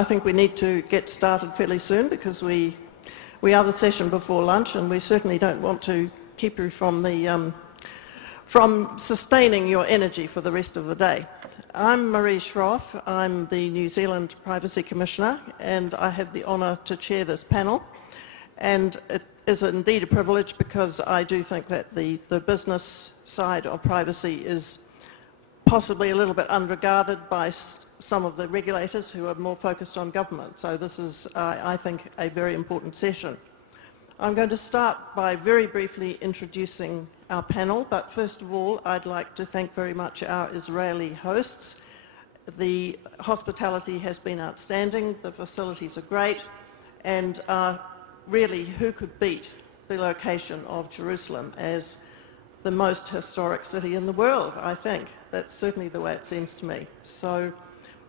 I think we need to get started fairly soon because we are the session before lunch, and we certainly don't want to keep you from sustaining your energy for the rest of the day. I'm Marie Schroff. I'm the New Zealand Privacy Commissioner, and I have the honour to chair this panel. And it is indeed a privilege because I do think that the business side of privacy is possibly a little bit underregarded by some of the regulators who are more focused on government. So this is, I think, a very important session. I'm going to start by very briefly introducing our panel, but first of all, I'd like to thank very much our Israeli hosts. The hospitality has been outstanding, the facilities are great, and really, who could beat the location of Jerusalem as the most historic city in the world, I think. That's certainly the way it seems to me. So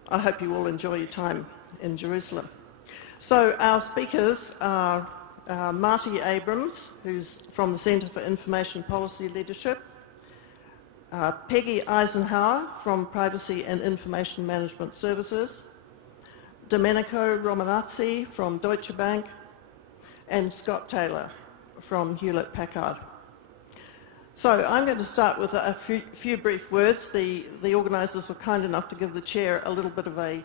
I hope you all enjoy your time in Jerusalem. So our speakers are Marty Abrams, who's from the Centre for Information Policy Leadership, Peggy Eisenhower from Privacy and Information Management Services, Domenico Romanazzi from Deutsche Bank, and Scott Taylor from Hewlett-Packard. So I'm going to start with a few brief words. The organisers were kind enough to give the chair a little bit of a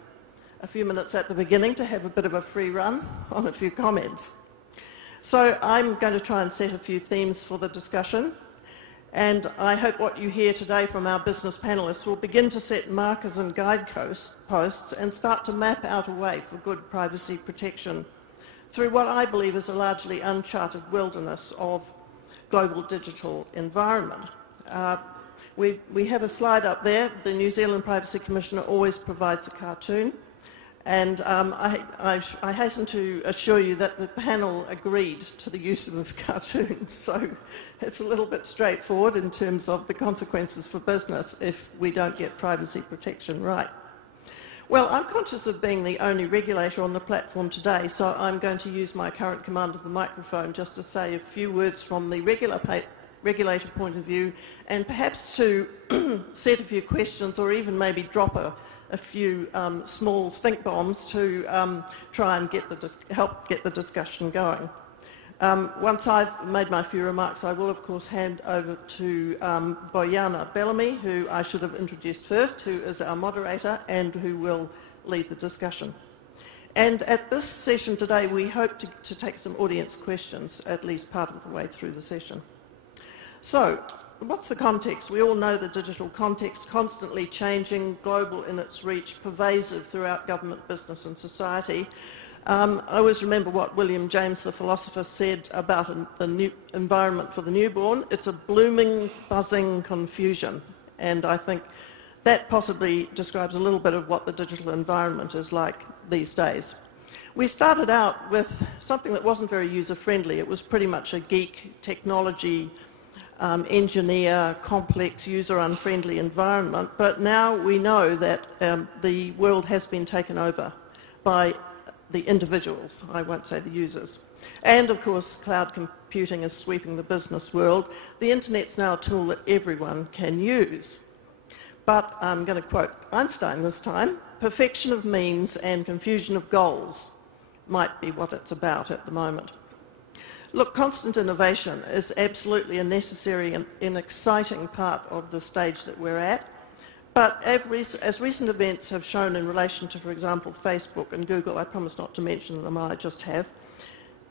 few minutes at the beginning to have a bit of a free run on a few comments. So I'm going to try and set a few themes for the discussion, and I hope what you hear today from our business panellists will begin to set markers and guideposts and start to map out a way for good privacy protection through what I believe is a largely uncharted wilderness of global digital environment. We have a slide up there. The New Zealand Privacy Commissioner always provides a cartoon, and I hasten to assure you that the panel agreed to the use of this cartoon, so it's a little bit straightforward in terms of the consequences for business if we don't get privacy protection right. Well, I'm conscious of being the only regulator on the platform today, so I'm going to use my current command of the microphone just to say a few words from the regulator point of view, and perhaps to set a few questions or even maybe drop a few small stink bombs to try and help get the discussion going. Once I've made my few remarks, I will of course hand over to Bojana Bellamy, who I should have introduced first, who is our moderator and who will lead the discussion. And at this session today, we hope to take some audience questions at least part of the way through the session. So, what's the context? We all know the digital context, constantly changing, global in its reach, pervasive throughout government, business and society. I always remember what William James, the philosopher, said about the new environment for the newborn. It's a blooming, buzzing confusion. And I think that possibly describes a little bit of what the digital environment is like these days. We started out with something that wasn't very user-friendly. It was pretty much a geek, technology, engineer, complex, user-unfriendly environment. But now we know that the world has been taken over by the individuals, I won't say the users. And of course, cloud computing is sweeping the business world. The internet's now a tool that everyone can use. But I'm going to quote Einstein this time: perfection of means and confusion of goals might be what it's about at the moment. Look, constant innovation is absolutely a necessary and exciting part of the stage that we're at. But as recent events have shown in relation to, for example, Facebook and Google, I promise not to mention them, I just have,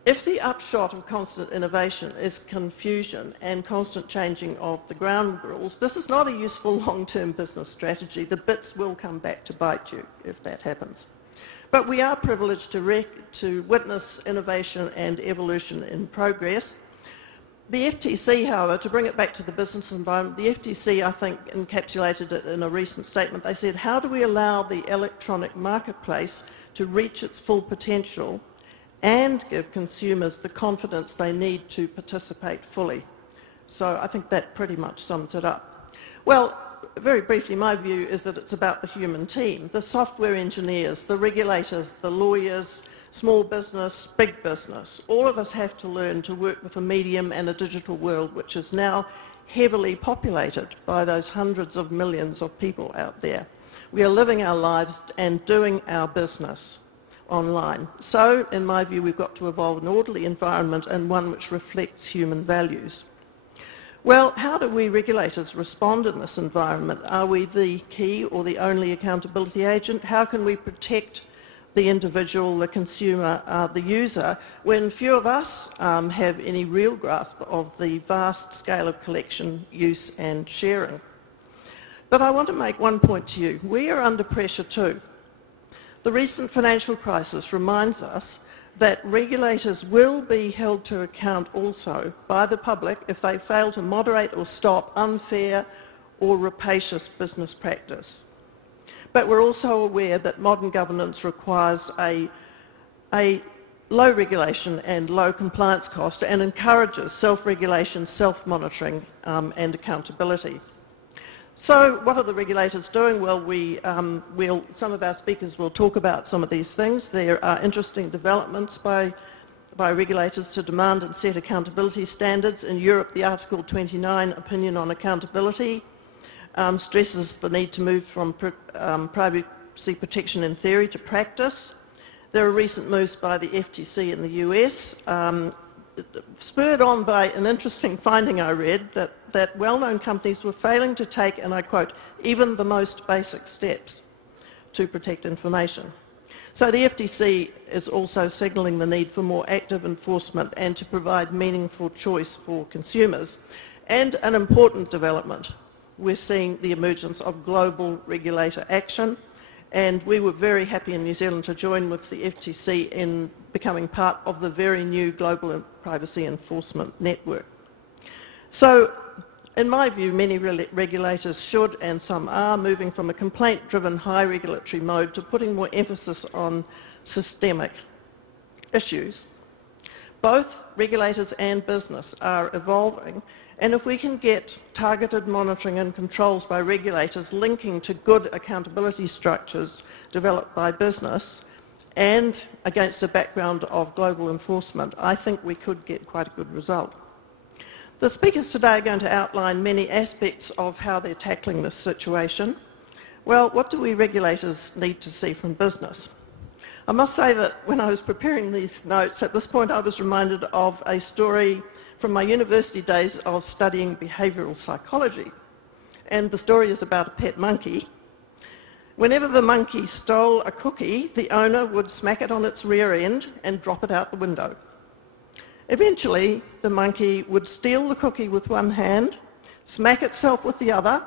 if the upshot of constant innovation is confusion and constant changing of the ground rules, this is not a useful long-term business strategy. The bits will come back to bite you if that happens. But we are privileged to witness innovation and evolution in progress. The FTC, however, to bring it back to the business environment, the FTC, I think, encapsulated it in a recent statement. They said, how do we allow the electronic marketplace to reach its full potential and give consumers the confidence they need to participate fully? So I think that pretty much sums it up. Well, very briefly, my view is that it's about the human team, the software engineers, the regulators, the lawyers, small business, big business. All of us have to learn to work with a medium and a digital world which is now heavily populated by those hundreds of millions of people out there. We are living our lives and doing our business online. So, in my view, we've got to evolve an orderly environment and one which reflects human values. Well, how do we regulators respond in this environment? Are we the key or the only accountability agent? How can we protect the individual, the consumer, the user, when few of us have any real grasp of the vast scale of collection, use and sharing? But I want to make one point to you. We are under pressure too. The recent financial crisis reminds us that regulators will be held to account also by the public if they fail to moderate or stop unfair or rapacious business practice. But we're also aware that modern governance requires a low regulation and low compliance cost and encourages self-regulation, self-monitoring and accountability. So what are the regulators doing? Well, some of our speakers will talk about some of these things. There are interesting developments by regulators to demand and set accountability standards. In Europe, the Article 29 opinion on accountability stresses the need to move from privacy protection in theory to practice. There are recent moves by the FTC in the US, spurred on by an interesting finding I read that well-known companies were failing to take, and I quote, even the most basic steps to protect information. So the FTC is also signalling the need for more active enforcement and to provide meaningful choice for consumers. And an important development, we're seeing the emergence of global regulator action, and we were very happy in New Zealand to join with the FTC in becoming part of the very new Global Privacy Enforcement Network. So, in my view, many regulators should, and some are, moving from a complaint-driven high regulatory mode to putting more emphasis on systemic issues. Both regulators and business are evolving, and if we can get targeted monitoring and controls by regulators linking to good accountability structures developed by business and against a background of global enforcement, I think we could get quite a good result. The speakers today are going to outline many aspects of how they're tackling this situation. Well, what do we regulators need to see from business? I must say that when I was preparing these notes, at this point I was reminded of a story from my university days of studying behavioural psychology. And the story is about a pet monkey. Whenever the monkey stole a cookie, the owner would smack it on its rear end and drop it out the window. Eventually, the monkey would steal the cookie with one hand, smack itself with the other,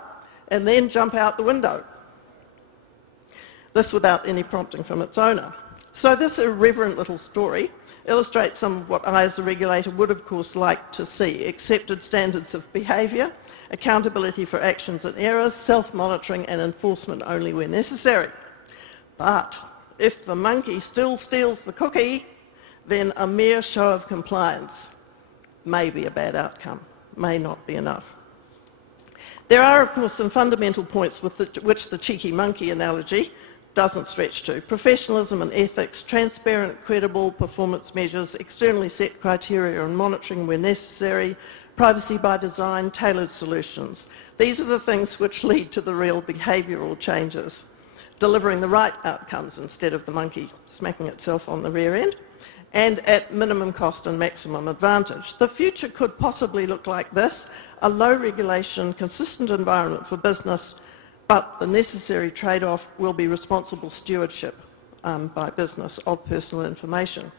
and then jump out the window. This without any prompting from its owner. So this irreverent little story illustrates some of what I as a regulator would of course like to see: accepted standards of behaviour, accountability for actions and errors, self-monitoring and enforcement only where necessary. But if the monkey still steals the cookie, then a mere show of compliance may be a bad outcome, may not be enough. There are, of course, some fundamental points with which the cheeky monkey analogy doesn't stretch to: professionalism and ethics, transparent, credible performance measures, externally set criteria and monitoring where necessary, privacy by design, tailored solutions. These are the things which lead to the real behavioural changes, delivering the right outcomes instead of the monkey smacking itself on the rear end, and at minimum cost and maximum advantage. The future could possibly look like this: a low regulation, consistent environment for business, but the necessary trade-off will be responsible stewardship by business of personal information.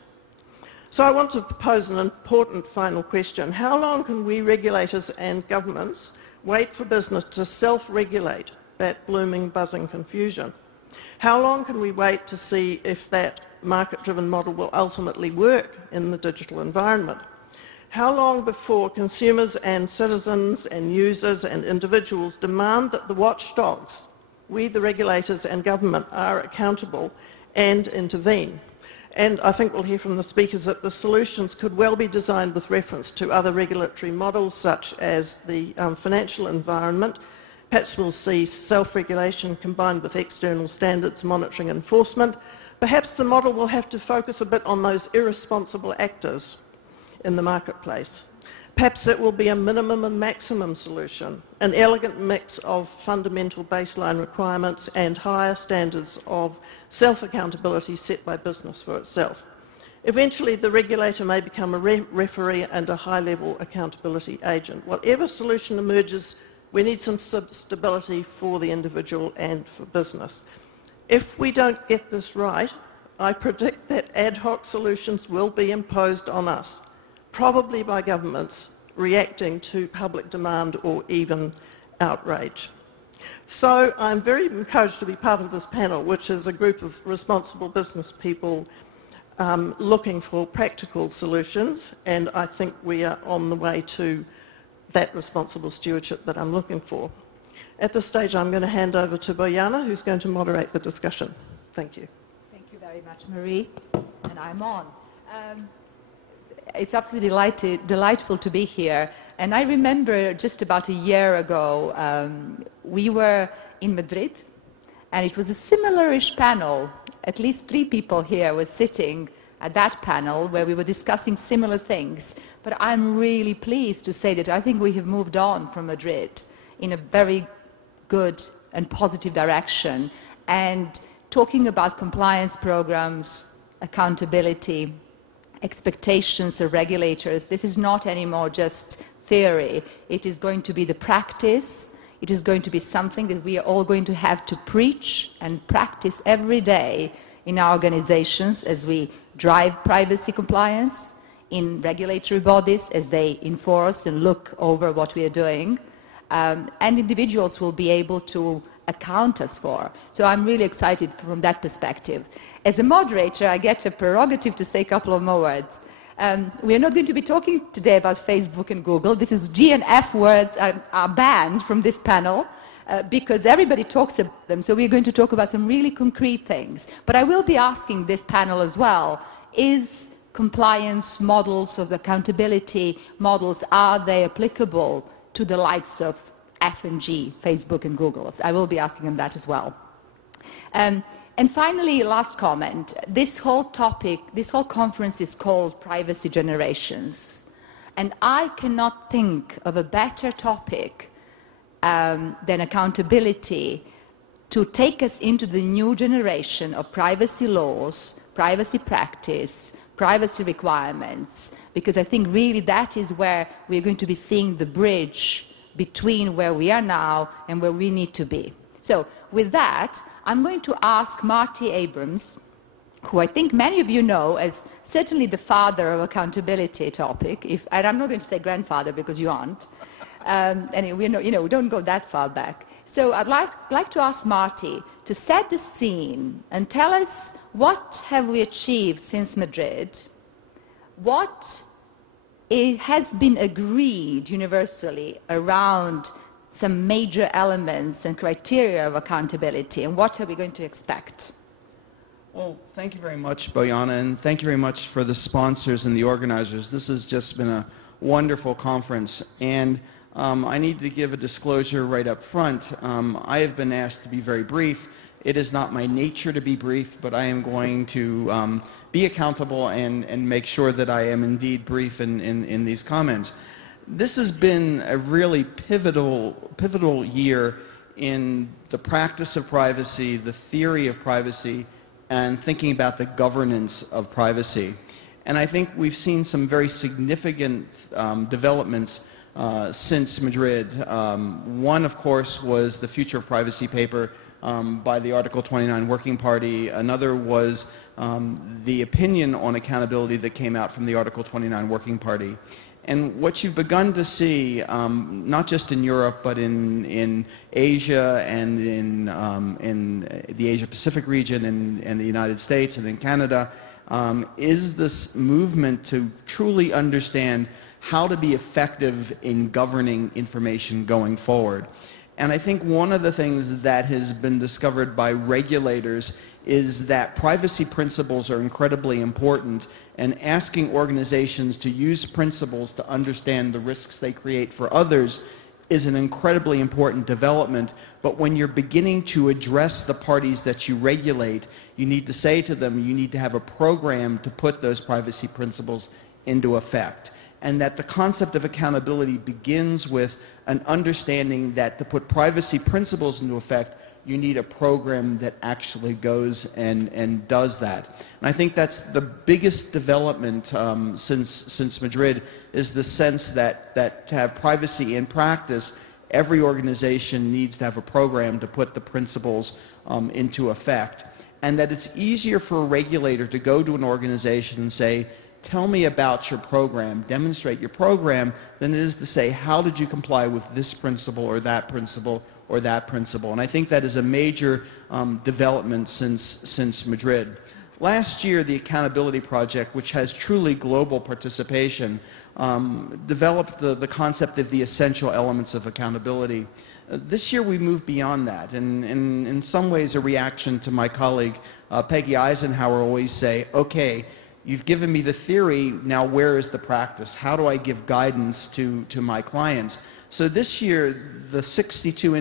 So I want to propose an important final question. How long can we regulators and governments wait for business to self-regulate that blooming, buzzing confusion? How long can we wait to see if that market-driven model will ultimately work in the digital environment? How long before consumers and citizens and users and individuals demand that the watchdogs, we the regulators and government, are accountable and intervene? And I think we'll hear from the speakers that the solutions could well be designed with reference to other regulatory models such as the financial environment. Perhaps we'll see self-regulation combined with external standards, monitoring, enforcement. Perhaps the model will have to focus a bit on those irresponsible actors in the marketplace. Perhaps it will be a minimum and maximum solution, an elegant mix of fundamental baseline requirements and higher standards of self-accountability set by business for itself. Eventually, the regulator may become a referee and a high-level accountability agent. Whatever solution emerges, we need some stability for the individual and for business. If we don't get this right, I predict that ad hoc solutions will be imposed on us, probably by governments reacting to public demand or even outrage. So I'm very encouraged to be part of this panel, which is a group of responsible business people looking for practical solutions, and I think we are on the way to that responsible stewardship that I'm looking for. At this stage, I'm going to hand over to Bojana, who's going to moderate the discussion. Thank you. Thank you very much, Marie, and I'm on. It's absolutely delightful to be here, and I remember just about a year ago, we were in Madrid, and it was a similar-ish panel. At least 3 people here were sitting at that panel where we were discussing similar things. But I'm really pleased to say that I think we have moved on from Madrid in a very good and positive direction. And talking about compliance programs, accountability, expectations of regulators, this is not anymore just theory. It is going to be the practice. It is going to be something that we are all going to have to preach and practice every day in our organizations as we drive privacy compliance, in regulatory bodies as they enforce and look over what we are doing, and individuals will be able to account us for. So I'm really excited from that perspective. As a moderator, I get a prerogative to say a couple of more words. We are not going to be talking today about Facebook and Google. This is G and F words are banned from this panel because everybody talks about them. So we're going to talk about some really concrete things. But I will be asking this panel as well, is compliance models of accountability models, are they applicable to the likes of F and G, Facebook and Google? I will be asking them that as well. And finally, last comment, this whole topic, this whole conference is called Privacy Generations. And I cannot think of a better topic than accountability to take us into the new generation of privacy laws, privacy practice, privacy requirements, because I think really that is where we're going to be seeing the bridge between where we are now and where we need to be. So with that, I'm going to ask Marty Abrams, who I think many of you know as certainly the father of accountability topic, and I'm not going to say grandfather because you aren't, and we don't go that far back. So I'd like to ask Marty to set the scene and tell us what have we achieved since Madrid, what has been agreed universally around some major elements and criteria of accountability, and what are we going to expect? Well, thank you very much, Bojana, and thank you very much for the sponsors and the organizers. This has just been a wonderful conference, and I need to give a disclosure right up front. I have been asked to be very brief. It is not my nature to be brief, but I am going to be accountable and make sure that I am indeed brief in these comments. This has been a really pivotal year in the practice of privacy, the theory of privacy, and thinking about the governance of privacy. And I think we've seen some very significant developments since Madrid. One, of course, was the Future of Privacy paper by the Article 29 Working Party. Another was the opinion on accountability that came out from the Article 29 Working Party. And what you've begun to see, not just in Europe, but in Asia and in the Asia-Pacific region and the United States and in Canada, is this movement to truly understand how to be effective in governing information going forward. And I think one of the things that has been discovered by regulators is that privacy principles are incredibly important, and asking organizations to use principles to understand the risks they create for others is an incredibly important development. But when you're beginning to address the parties that you regulate, you need to say to them, you need to have a program to put those privacy principles into effect. and that the concept of accountability begins with an understanding that to put privacy principles into effect, you need a program that actually goes and does that. And I think that's the biggest development since Madrid, is the sense that to have privacy in practice, every organization needs to have a program to put the principles into effect. And that it's easier for a regulator to go to an organization and say, tell me about your program, demonstrate your program, than it is to say, how did you comply with this principle or that principle or that principle. And I think that is a major development since Madrid. Last year, the Accountability Project, which has truly global participation, developed the concept of the essential elements of accountability. This year, we moved beyond that, and in some ways a reaction to my colleague Peggy Eisenhower always say, okay, you've given me the theory, now where is the practice? How do I give guidance to my clients? So this year, the 62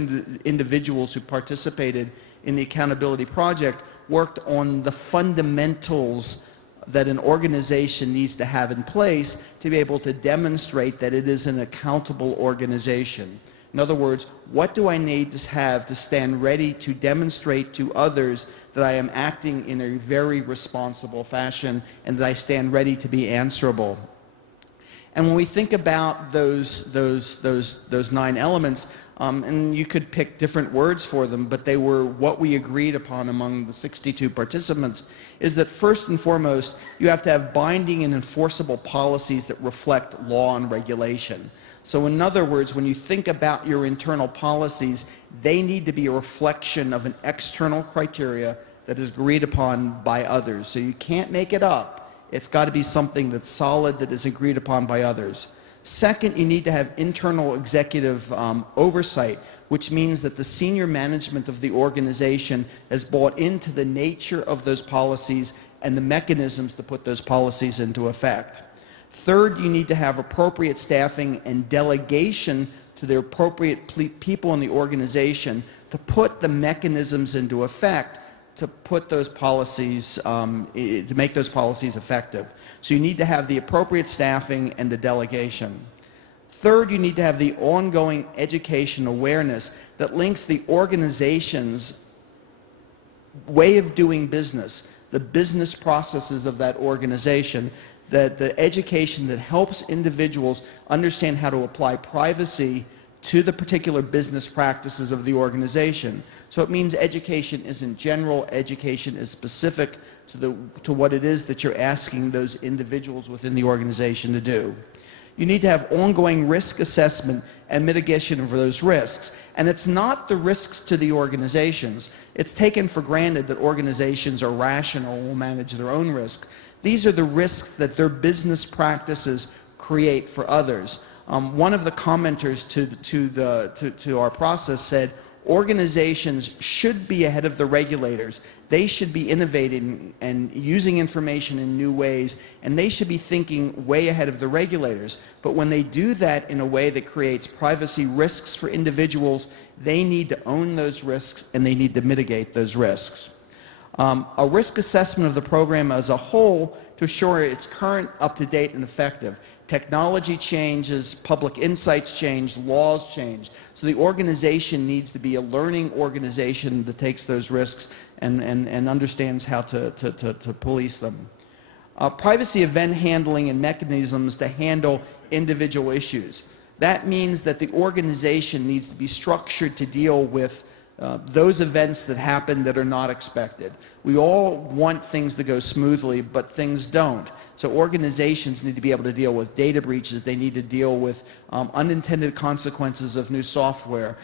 individuals who participated in the Accountability Project worked on the fundamentals that an organization needs to have in place to be able to demonstrate that it is an accountable organization. In other words, what do I need to have to stand ready to demonstrate to others that I am acting in a very responsible fashion and that I stand ready to be answerable? And when we think about those 9 elements, and you could pick different words for them, but they were what we agreed upon among the 62 participants, is that first and foremost, you have to have binding and enforceable policies that reflect law and regulation. So in other words, when you think about your internal policies, they need to be a reflection of an external criteria that is agreed upon by others. So you can't make it up. It's got to be something that's solid, that is agreed upon by others. Second, you need to have internal executive oversight, which means that the senior management of the organization has bought into the nature of those policies and the mechanisms to put those policies into effect. Third, you need to have appropriate staffing and delegation to the appropriate people in the organization to put the mechanisms into effect to put those policies, to make those policies effective. So you need to have the appropriate staffing and the delegation. Third, you need to have the ongoing education awareness that links the organization's way of doing business, the business processes of that organization, the education that helps individuals understand how to apply privacy to the particular business practices of the organization. So it means education isn't general, education is specific to what it is that you're asking those individuals within the organization to do. You need to have ongoing risk assessment and mitigation of those risks. And it's not the risks to the organizations. It's taken for granted that organizations are rational and will manage their own risks. These are the risks that their business practices create for others. One of the commenters to our process said, organizations should be ahead of the regulators. They should be innovating and using information in new ways, and they should be thinking way ahead of the regulators. But when they do that in a way that creates privacy risks for individuals, they need to own those risks and they need to mitigate those risks. A risk assessment of the program as a whole to assure it's current, up-to-date, and effective. Technology changes, public insights change, laws change. So the organization needs to be a learning organization that takes those risks and understands how to police them. Privacy event handling and mechanisms to handle individual issues. That means that the organization needs to be structured to deal with those events that happen that are not expected. We all want things to go smoothly, but things don't. So organizations need to be able to deal with data breaches. They need to deal with unintended consequences of new software.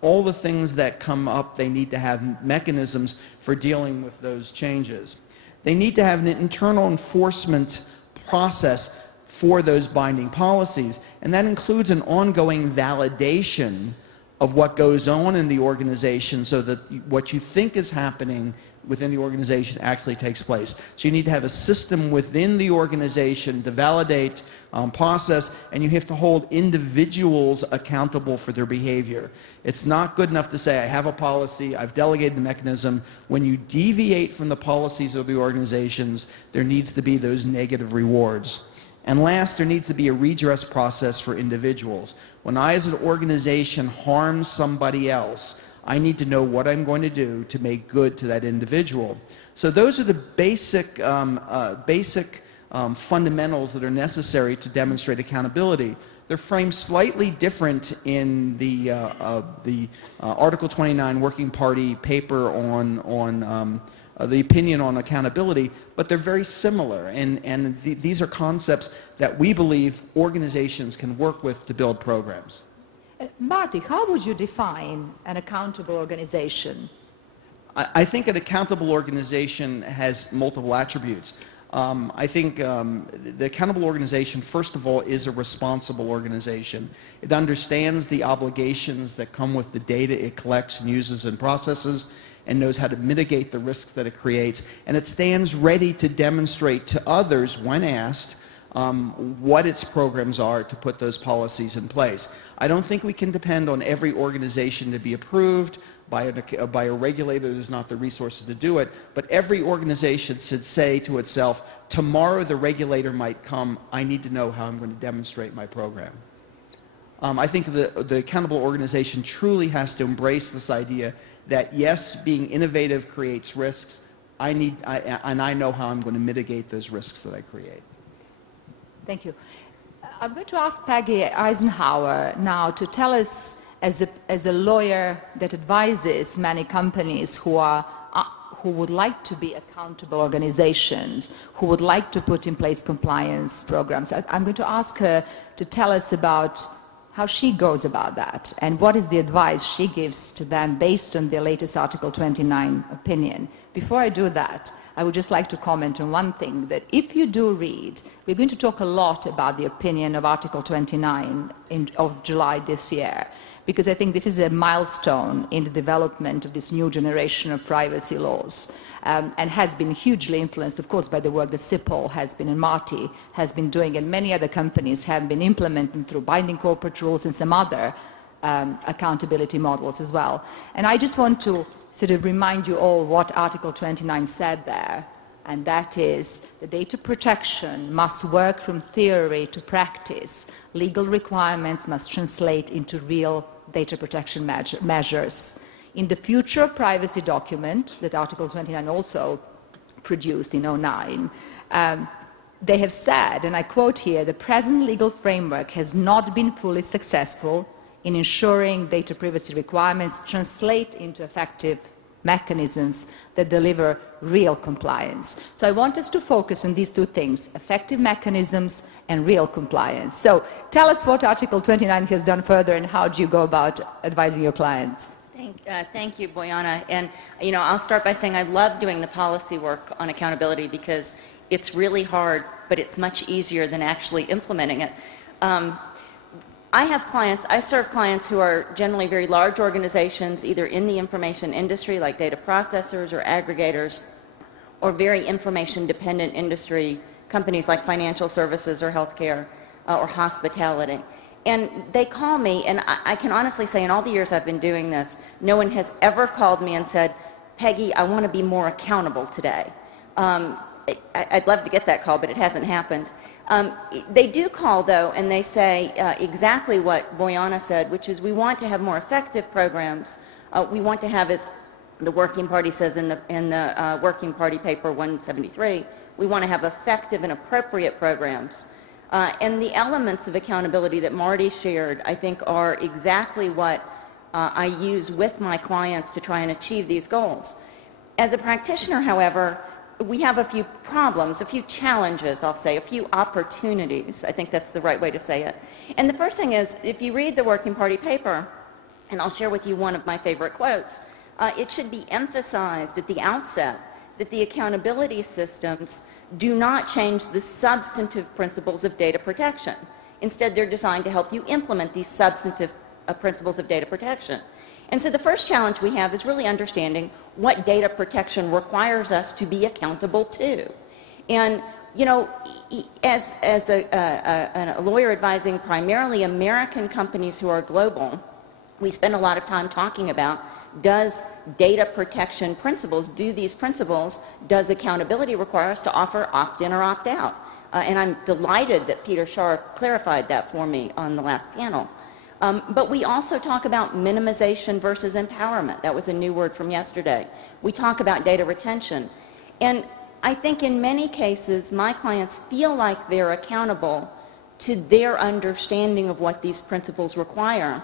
All the things that come up, they need to have mechanisms for dealing with those changes. They need to have an internal enforcement process for those binding policies, and that includes an ongoing validation of what goes on in the organization so that what you think is happening within the organization actually takes place. So you need to have a system within the organization to validate process, and you have to hold individuals accountable for their behavior. It's not good enough to say, I have a policy, I've delegated the mechanism. When you deviate from the policies of the organizations, there needs to be those negative rewards. And last, there needs to be a redress process for individuals. When I as an organization harm somebody else, I need to know what I'm going to do to make good to that individual. So those are the basic fundamentals that are necessary to demonstrate accountability. They're framed slightly different in the Article 29 Working Party paper on the opinion on accountability, but they're very similar, and these are concepts that we believe organizations can work with to build programs. Marty, how would you define an accountable organization? I think an accountable organization has multiple attributes. I think the accountable organization, first of all, is a responsible organization. It understands the obligations that come with the data it collects and uses and processes, and knows how to mitigate the risks that it creates. And it stands ready to demonstrate to others, when asked, what its programs are to put those policies in place. I don't think we can depend on every organization to be approved by a regulator who's not the resources to do it, but every organization should say to itself, tomorrow the regulator might come, I need to know how I'm going to demonstrate my program. I think the accountable organization truly has to embrace this idea that yes, being innovative creates risks, and I know how I'm going to mitigate those risks that I create. Thank you. I'm going to ask Peggy Eisenhower now to tell us, as a lawyer that advises many companies who would like to be accountable organizations, who would like to put in place compliance programs. I'm going to ask her to tell us about how she goes about that and what is the advice she gives to them based on the latest Article 29 opinion. Before I do that, I would just like to comment on one thing, that if you do read, we're going to talk a lot about the opinion of Article 29 of July this year, because I think this is a milestone in the development of this new generation of privacy laws, and has been hugely influenced, of course, by the work that CIPOL has been, and Marty has been doing, and many other companies have been implementing through binding corporate rules and some other accountability models as well. And I just want to sort of remind you all what Article 29 said there, and that is the data protection must work from theory to practice. Legal requirements must translate into real data protection measures. In the Future of Privacy document that Article 29 also produced in 2009, they have said, and I quote here, the present legal framework has not been fully successful in ensuring data privacy requirements translate into effective mechanisms that deliver real compliance. So I want us to focus on these two things, effective mechanisms and real compliance. So tell us what Article 29 has done further and how do you go about advising your clients? Thank you, Bojana. And, you know, I'll start by saying I love doing the policy work on accountability because it's really hard, but it's much easier than actually implementing it. I serve clients who are generally very large organizations, either in the information industry, like data processors or aggregators, or very information-dependent industry, companies like financial services or healthcare or hospitality. And they call me, and I can honestly say in all the years I've been doing this, no one has ever called me and said, Peggy, I want to be more accountable today. I'd love to get that call, but it hasn't happened. They do call, though, and they say exactly what Bojana said, which is we want to have more effective programs. We want to have, as the Working Party says in the Working Party paper 173, we want to have effective and appropriate programs. And the elements of accountability that Marty shared, I think, are exactly what I use with my clients to try and achieve these goals. As a practitioner, however, we have a few problems, a few challenges, I'll say, a few opportunities. I think that's the right way to say it. And the first thing is, if you read the Working Party paper, and I'll share with you one of my favorite quotes, it should be emphasized at the outset that the accountability systems do not change the substantive principles of data protection. Instead, they're designed to help you implement these substantive principles of data protection. And so the first challenge we have is really understanding what data protection requires us to be accountable to. And, you know, as a lawyer advising primarily American companies who are global, we spend a lot of time talking about, does data protection principles, does accountability require us to offer opt-in or opt-out? and I'm delighted that Peter Shar clarified that for me on the last panel. But we also talk about minimization versus empowerment. That was a new word from yesterday. We talk about data retention. And I think in many cases, my clients feel like they're accountable to their understanding of what these principles require.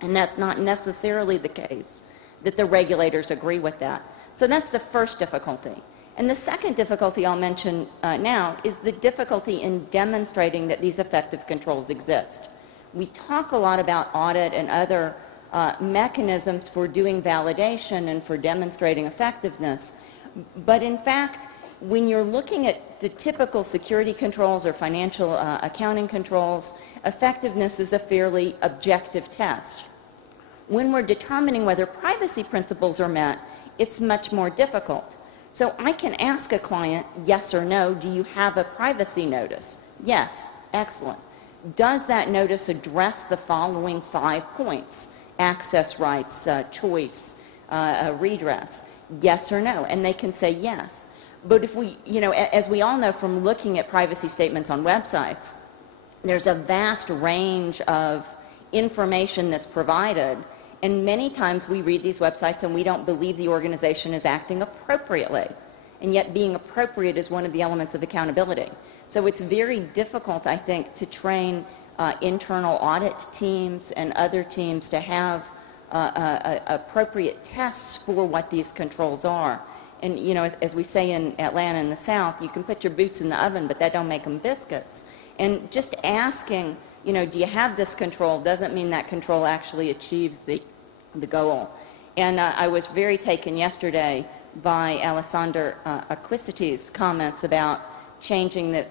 And that's not necessarily the case, that the regulators agree with that. So that's the first difficulty. And the second difficulty I'll mention now is the difficulty in demonstrating that these effective controls exist. We talk a lot about audit and other mechanisms for doing validation and for demonstrating effectiveness. But in fact, when you're looking at the typical security controls or financial accounting controls, effectiveness is a fairly objective test. When we're determining whether privacy principles are met, it's much more difficult. So I can ask a client, yes or no, do you have a privacy notice? Yes, excellent. Does that notice address the following 5 points? Access rights, choice, redress, yes or no? And they can say yes. But if we, as we all know from looking at privacy statements on websites, there's a vast range of information that's provided, and many times we read these websites and we don't believe the organization is acting appropriately. And yet being appropriate is one of the elements of accountability. So it's very difficult, I think, to train internal audit teams and other teams to have appropriate tests for what these controls are. And as we say in Atlanta in the South, you can put your boots in the oven, but that don't make them biscuits. And just asking, do you have this control doesn't mean that control actually achieves the goal. And I was very taken yesterday by Alessandro Acquisiti's comments about changing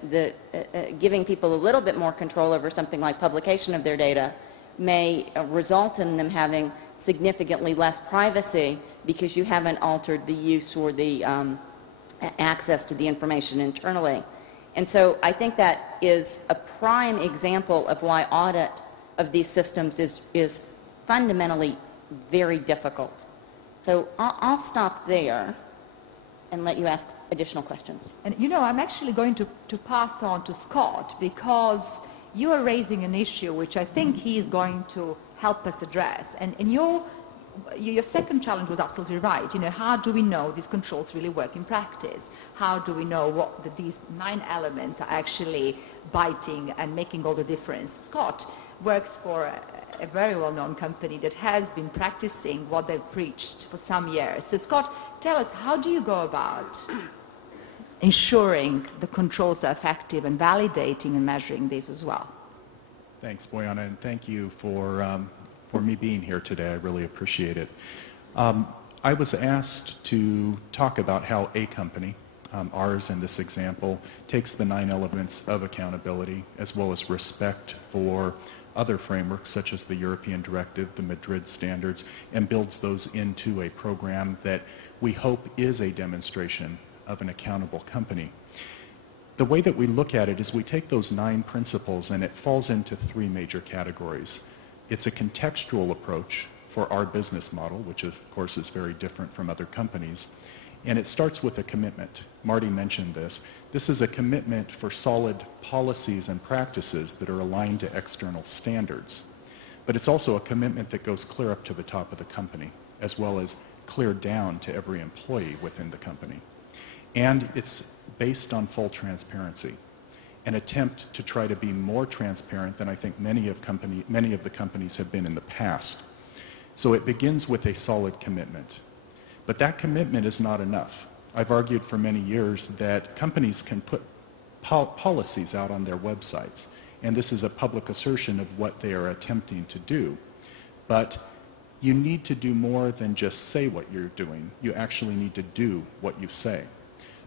giving people a little bit more control over something like publication of their data may result in them having significantly less privacy because you haven't altered the use or the access to the information internally. And so I think that is a prime example of why audit of these systems is fundamentally very difficult. So I'll stop there and let you ask additional questions. And I'm actually going to pass on to Scott, because you are raising an issue which I think he is going to help us address. And your second challenge was absolutely right. How do we know these controls really work in practice? How do we know what these 9 elements are actually biting and making all the difference? Scott works for a very well-known company that has been practicing what they've preached for some years. So Scott, tell us, how do you go about ensuring the controls are effective and validating and measuring these as well? Thanks, Boyana, and thank you for me being here today. I really appreciate it. I was asked to talk about how a company, ours in this example, takes the 9 elements of accountability as well as respect for other frameworks such as the European Directive, the Madrid Standards, and builds those into a program that we hope is a demonstration of an accountable company. The way that we look at it is we take those 9 principles and it falls into 3 major categories. It's a contextual approach for our business model, which of course is very different from other companies. And it starts with a commitment. Marty mentioned this. This is a commitment for solid policies and practices that are aligned to external standards. But it's also a commitment that goes clear up to the top of the company, as well as clear down to every employee within the company. And it's based on full transparency, an attempt to try to be more transparent than I think many of the companies have been in the past. So it begins with a solid commitment. But that commitment is not enough. I've argued for many years that companies can put policies out on their websites, and this is a public assertion of what they are attempting to do. But you need to do more than just say what you're doing. You actually need to do what you say.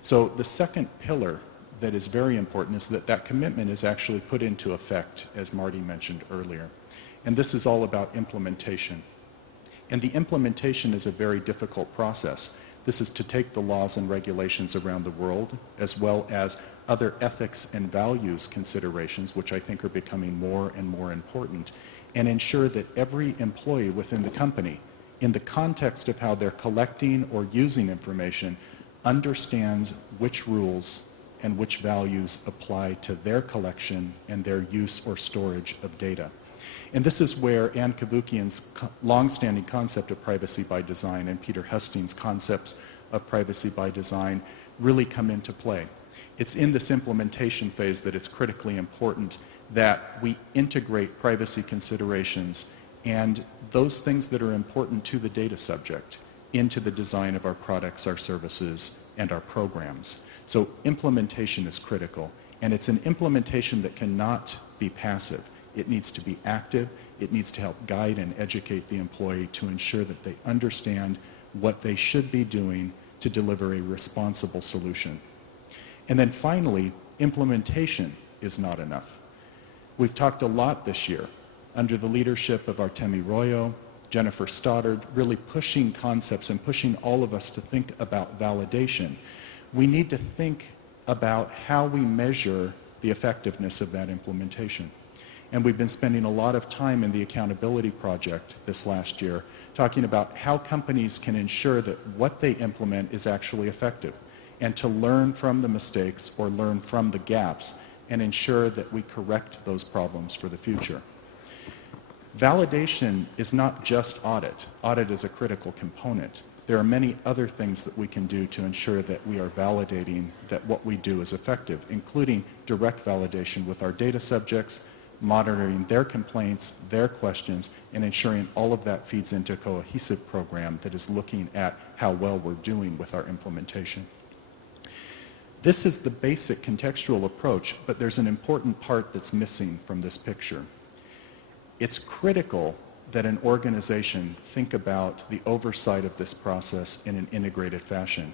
So the second pillar that is very important is that that commitment is actually put into effect, as Marty mentioned earlier. And this is all about implementation. And the implementation is a very difficult process. This is to take the laws and regulations around the world, as well as other ethics and values considerations, which I think are becoming more and more important, and ensure that every employee within the company, in the context of how they're collecting or using information, understands which rules and which values apply to their collection and their use or storage of data. And this is where Ann Cavoukian's long-standing concept of privacy by design and Peter Hustings' concepts of privacy by design really come into play. It's in this implementation phase that it's critically important that we integrate privacy considerations and those things that are important to the data subject into the design of our products, our services, and our programs. So implementation is critical, and it's an implementation that cannot be passive. It needs to be active. It needs to help guide and educate the employee to ensure that they understand what they should be doing to deliver a responsible solution. And then finally, implementation is not enough. We've talked a lot this year under the leadership of Artemi Royo, Jennifer Stoddard, really pushing concepts and pushing all of us to think about validation. We need to think about how we measure the effectiveness of that implementation. And we've been spending a lot of time in the accountability project this last year talking about how companies can ensure that what they implement is actually effective and to learn from the mistakes or learn from the gaps and ensure that we correct those problems for the future. Validation is not just audit. Audit is a critical component. There are many other things that we can do to ensure that we are validating that what we do is effective, including direct validation with our data subjects, monitoring their complaints, their questions, and ensuring all of that feeds into a cohesive program that is looking at how well we're doing with our implementation. This is the basic contextual approach, but there's an important part that's missing from this picture. It's critical that an organization think about the oversight of this process in an integrated fashion.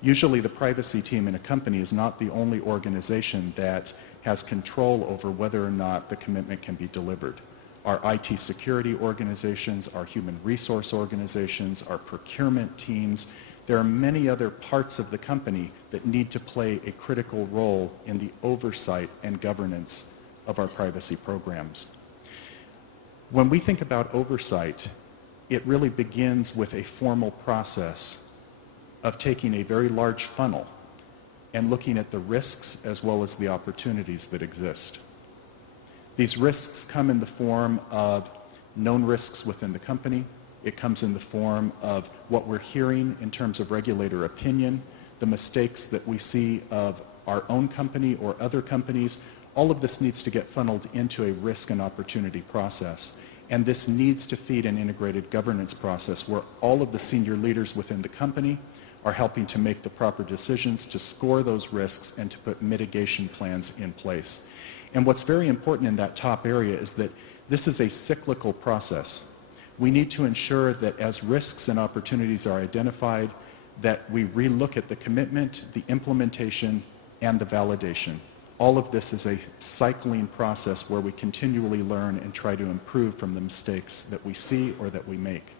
Usually the privacy team in a company is not the only organization that has control over whether or not the commitment can be delivered. Our IT security organizations, our human resource organizations, our procurement teams, there are many other parts of the company that need to play a critical role in the oversight and governance of our privacy programs. When we think about oversight, it really begins with a formal process of taking a very large funnel and looking at the risks as well as the opportunities that exist. These risks come in the form of known risks within the company. It comes in the form of what we're hearing in terms of regulator opinion, the mistakes that we see of our own company or other companies. All of this needs to get funneled into a risk and opportunity process. And this needs to feed an integrated governance process where all of the senior leaders within the company are helping to make the proper decisions to score those risks and to put mitigation plans in place. And what's very important in that top area is that this is a cyclical process. We need to ensure that as risks and opportunities are identified, that we relook at the commitment, the implementation, and the validation. All of this is a cycling process where we continually learn and try to improve from the mistakes that we see or that we make.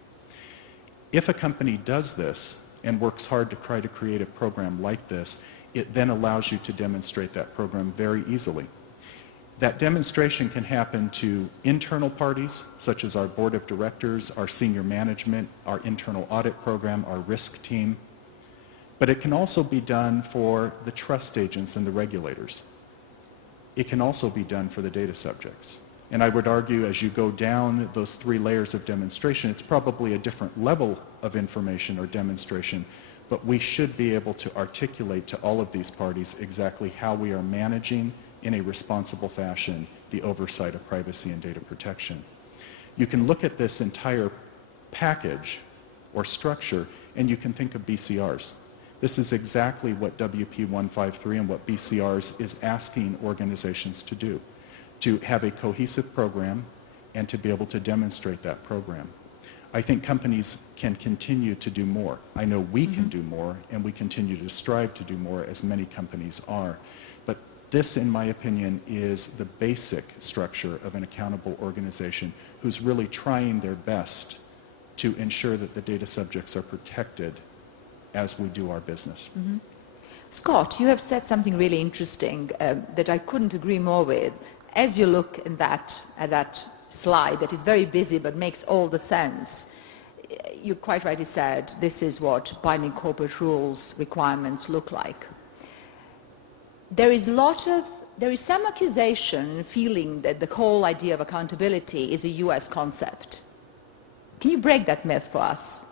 If a company does this and works hard to try to create a program like this, it then allows you to demonstrate that program very easily. That demonstration can happen to internal parties, such as our board of directors, our senior management, our internal audit program, our risk team. But it can also be done for the trust agents and the regulators. It can also be done for the data subjects. And I would argue as you go down those 3 layers of demonstration, it's probably a different level of information or demonstration, but we should be able to articulate to all of these parties exactly how we are managing in a responsible fashion the oversight of privacy and data protection. You can look at this entire package or structure and you can think of BCRs. This is exactly what WP153 and what BCRs is asking organizations to do, to have a cohesive program and to be able to demonstrate that program. I think companies can continue to do more. I know we can do more, and we continue to strive to do more, as many companies are. But this, in my opinion, is the basic structure of an accountable organization who's really trying their best to ensure that the data subjects are protected as we do our business. Scott, you have said something really interesting that I couldn't agree more with. As you look at that slide that is very busy but makes all the sense, you quite rightly said this is what binding corporate rules requirements look like. there is some accusation, feeling that the whole idea of accountability is a US concept. Can you break that myth for us?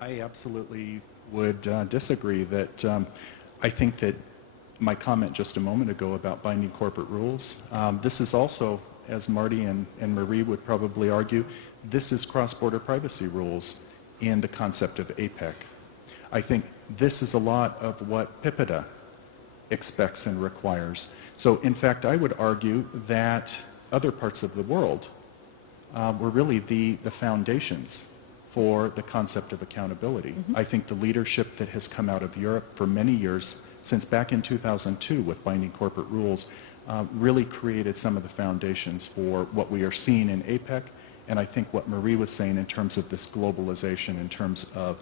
I absolutely would disagree. That I think that my comment just a moment ago about binding corporate rules, this is also, as Marty and Marie would probably argue, this is cross-border privacy rules in the concept of APEC. I think this is a lot of what PIPEDA expects and requires. So in fact, I would argue that other parts of the world were really the foundations for the concept of accountability. I think the leadership that has come out of Europe for many years, since back in 2002 with binding corporate rules, really created some of the foundations for what we are seeing in APEC, and I think what Marie was saying in terms of this globalization, in terms of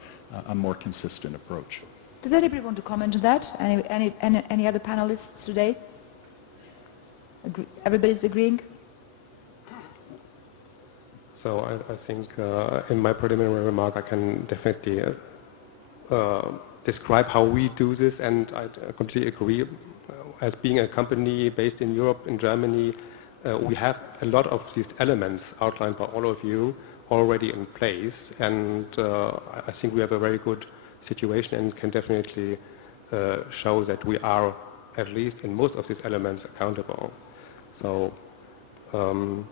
a more consistent approach. Does anybody want to comment on that? Any other panelists today? Everybody's agreeing? So I think in my preliminary remark I can definitely describe how we do this, and I completely agree. As being a company based in Europe, in Germany, we have a lot of these elements outlined by all of you already in place, and I think we have a very good situation and can definitely show that we are, at least in most of these elements, accountable. So that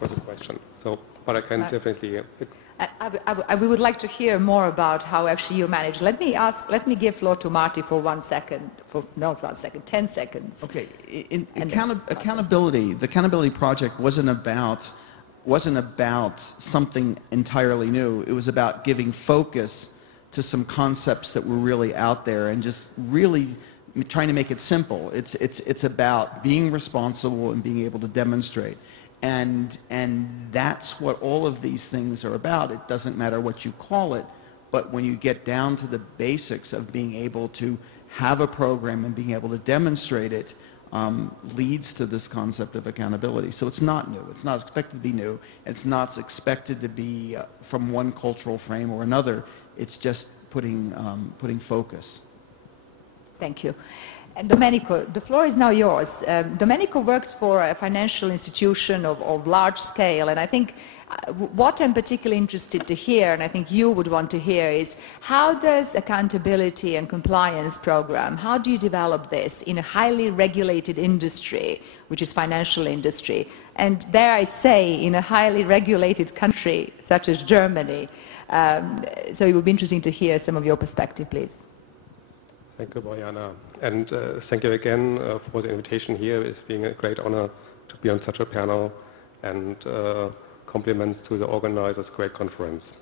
was the question. So, but I can definitely. We would like to hear more about how actually you manage. Let me give floor to Marty for 1 second, not 1 second, 10 seconds. Okay, accountability, the accountability project wasn't about something entirely new. It was about giving focus to some concepts that were really out there and just really trying to make it simple. It's about being responsible and being able to demonstrate. And that's what all of these things are about. It doesn't matter what you call it, but when you get down to the basics of being able to have a program and being able to demonstrate it, leads to this concept of accountability. So it's not new. It's not expected to be new. It's not expected to be from one cultural frame or another. It's just putting focus. Thank you. And Domenico, the floor is now yours. Domenico works for a financial institution of large scale, and I think what I'm particularly interested to hear, and I think you would want to hear, is how does accountability and compliance program, how do you develop this in a highly regulated industry, which is financial industry, and dare I say, in a highly regulated country such as Germany? So it would be interesting to hear some of your perspective, please. Thank you, Bojana. And thank you again for the invitation here. It's been a great honor to be on such a panel, and compliments to the organizers. Great conference.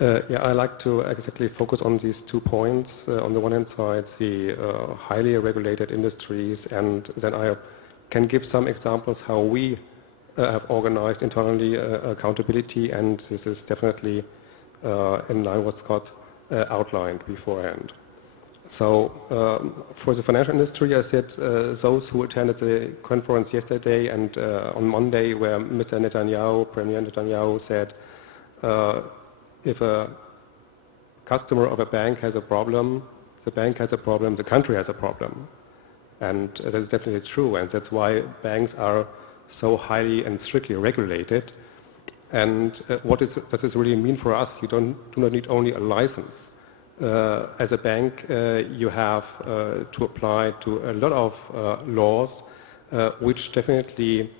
Yeah, I like to exactly focus on these 2 points. On the one hand side, the highly regulated industries, and then I can give some examples how we have organized internally accountability, and this is definitely in line with what Scott outlined beforehand. So for the financial industry, I said those who attended the conference yesterday and on Monday, where Mr. Netanyahu, Premier Netanyahu, said if a customer of a bank has a problem, the bank has a problem, the country has a problem. And that's definitely true, and that's why banks are so highly and strictly regulated. And what does this really mean for us? You do not need only a license. As a bank, you have to apply to a lot of laws, which definitely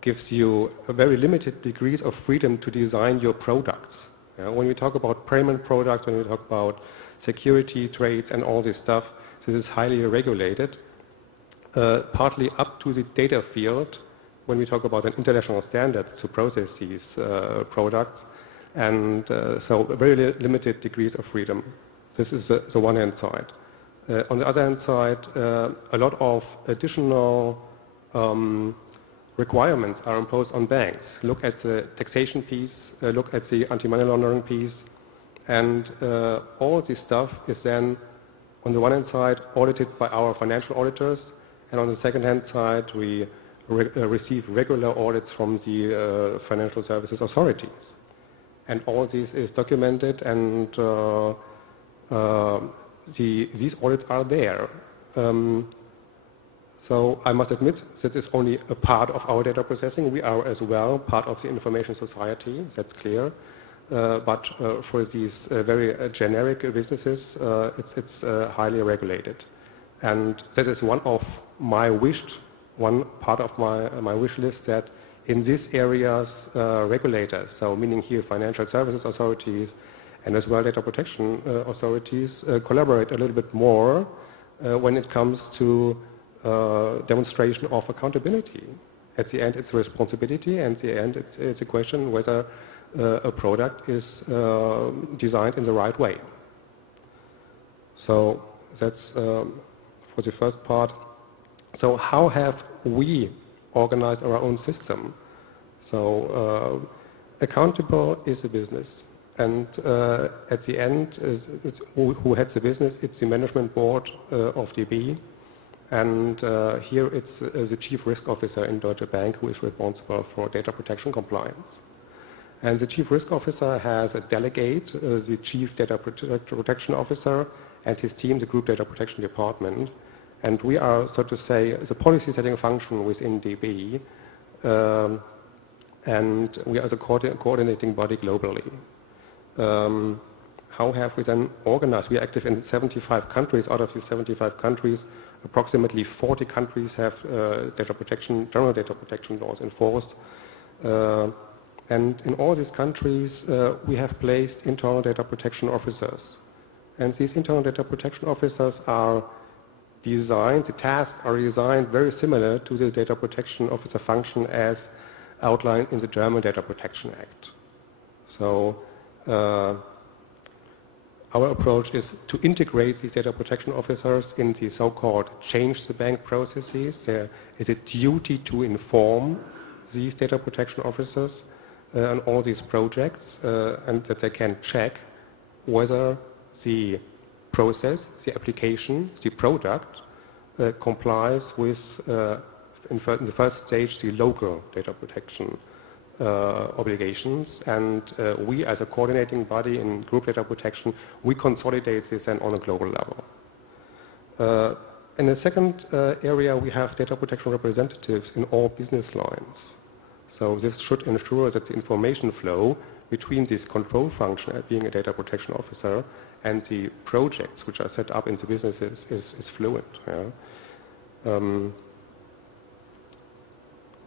gives you a very limited degrees of freedom to design your products. When we talk about payment products, when we talk about security trades and all this stuff, this is highly regulated, partly up to the data field when we talk about an international standards to process these products. And so very limited degrees of freedom. This is the one hand side. On the other hand side, a lot of additional requirements are imposed on banks. Look at the taxation piece, look at the anti-money laundering piece, and all this stuff is then, on the one hand side, audited by our financial auditors, and on the second hand side, we receive regular audits from the financial services authorities. And all this is documented, and these audits are there. So I must admit that it's only a part of our data processing. We are as well part of the information society, that's clear. But for these very generic businesses, it's highly regulated. And that is one part of my wish list, that in these areas, regulators, so meaning here financial services authorities and as well data protection authorities, collaborate a little bit more when it comes to demonstration of accountability. At the end, it's a responsibility, and at the end, it's a question whether a product is designed in the right way. So that's for the first part. So how have we organized our own system? So accountable is a business. And at the end, who heads the business? It's the management board of DB. And here it's the chief risk officer in Deutsche Bank who is responsible for data protection compliance. And the chief risk officer has a delegate, the chief data protection officer, and his team, the group data protection department. And we are, so to say, the policy setting function within DB, and we are the coordinating body globally. How have we then organized? We are active in 75 countries. Out of these 75 countries, approximately 40 countries have general data protection laws enforced. And in all these countries, we have placed internal data protection officers. And these internal data protection officers are designed, the tasks are designed very similar to the data protection officer function as outlined in the German Data Protection Act. So our approach is to integrate these data protection officers in the so-called change the bank processes. There is a duty to inform these data protection officers on all these projects, and that they can check whether the process, the application, the product complies with, in the first stage, the local data protection obligations. And we, as a coordinating body in group data protection, we consolidate this then on a global level. In the second area, we have data protection representatives in all business lines. So this should ensure that the information flow between this control function, being a data protection officer, and the projects which are set up in the businesses is fluent. Yeah?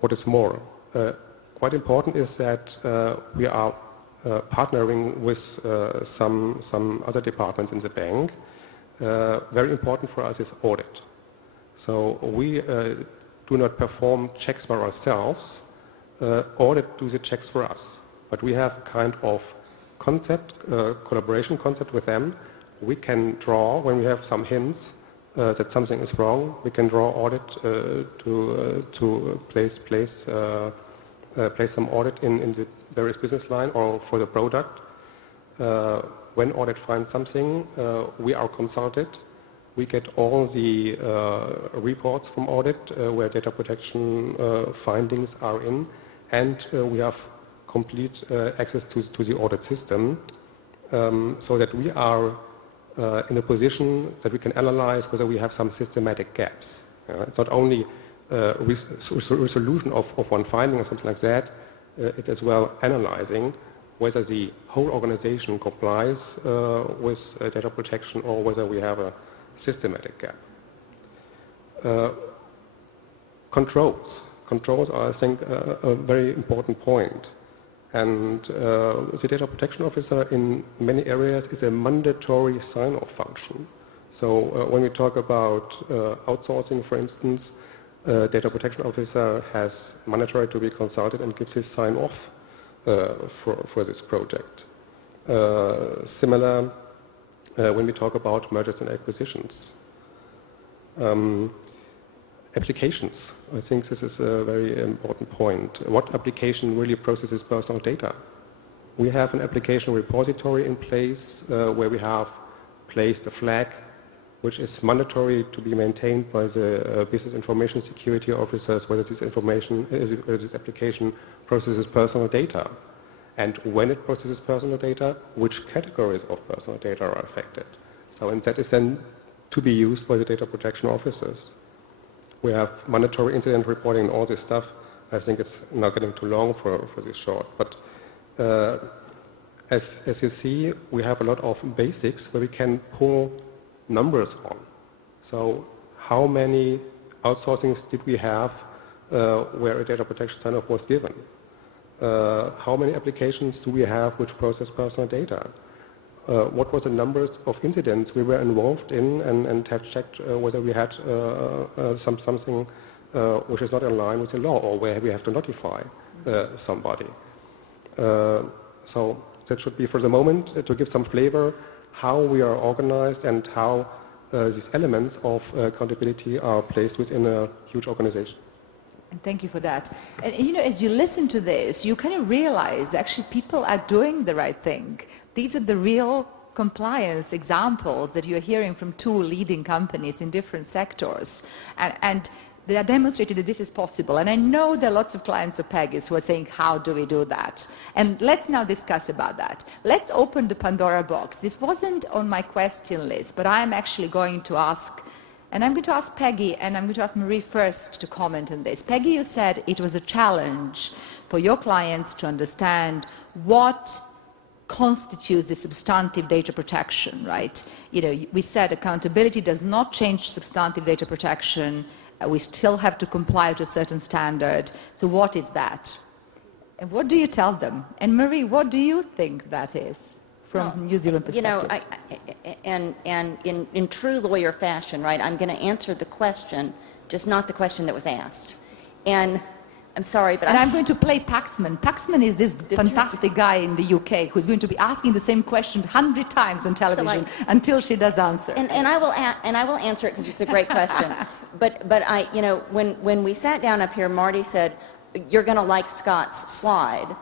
What is more, quite important is that we are partnering with some other departments in the bank. Very important for us is audit. So we do not perform checks by ourselves. Audit do the checks for us. But we have a kind of concept, collaboration concept with them. We can draw, when we have some hints that something is wrong, we can draw audit to place some audit in the various business line or for the product. When audit finds something, we are consulted. We get all the reports from audit where data protection findings are in, and we have complete access to the audit system, so that we are in a position that we can analyze whether we have some systematic gaps. It's not only resolution of one finding or something like that, it's as well analyzing whether the whole organization complies with data protection or whether we have a systematic gap. Controls. Controls are, I think, a very important point. And the data protection officer in many areas is a mandatory sign-off function. So when we talk about outsourcing, for instance, data protection officer has mandatory to be consulted and gives his sign-off for this project. Similar when we talk about mergers and acquisitions. Applications. I think this is a very important point. What application really processes personal data? We have an application repository in place where we have placed a flag which is mandatory to be maintained by the business information security officers whether this application processes personal data. And when it processes personal data, which categories of personal data are affected? So, and that is then to be used by the data protection officers. We have mandatory incident reporting and all this stuff. I think it's not getting too long for this short. But as you see, we have a lot of basics where we can pull numbers on. So how many outsourcings did we have where a data protection sign-off was given? How many applications do we have which process personal data? What was the numbers of incidents we were involved in and have checked whether we had something which is not in line with the law or where we have to notify somebody. So that should be for the moment to give some flavor how we are organized and how these elements of accountability are placed within a huge organization. And thank you for that. And you know, as you listen to this, you kind of realize actually people are doing the right thing. These are the real compliance examples that you're hearing from two leading companies in different sectors. And they are demonstrating that this is possible. And I know there are lots of clients of Peggy's who are saying, how do we do that? And let's now discuss about that. Let's open the Pandora box. This wasn't on my question list, but I'm actually going to ask, and I'm going to ask Peggy and I'm going to ask Marie first to comment on this. Peggy, you said it was a challenge for your clients to understand what constitutes the substantive data protection, right? You know, we said accountability does not change substantive data protection. We still have to comply to a certain standard. So what is that? And what do you tell them? And Marie, what do you think that is from New Zealand perspective? You know, and in true lawyer fashion, right, I'm going to answer the question, just not the question that was asked. And I'm sorry, but I'm going to play Paxman. Paxman is this fantastic guy in the UK who's going to be asking the same question 100 times on television until she does answer. And I will answer it because it's a great question. But I, you know, when we sat down up here, Marty said, "You're going to like Scott's slide,"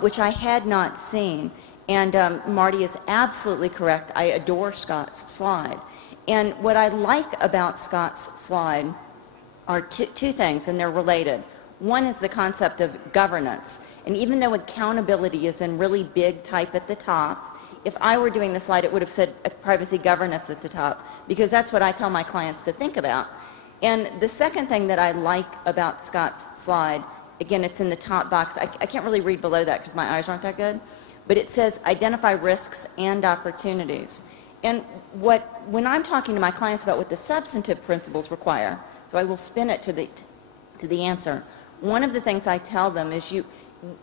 which I had not seen. And Marty is absolutely correct. I adore Scott's slide. And what I like about Scott's slide are two things, and they're related. One is the concept of governance. And even though accountability is in really big type at the top, if I were doing the slide, it would have said privacy governance at the top, because that's what I tell my clients to think about. And the second thing that I like about Scott's slide, again, it's in the top box. I can't really read below that because my eyes aren't that good, but it says identify risks and opportunities. And when I'm talking to my clients about what the substantive principles require, so I will spin it to the answer. One of the things I tell them is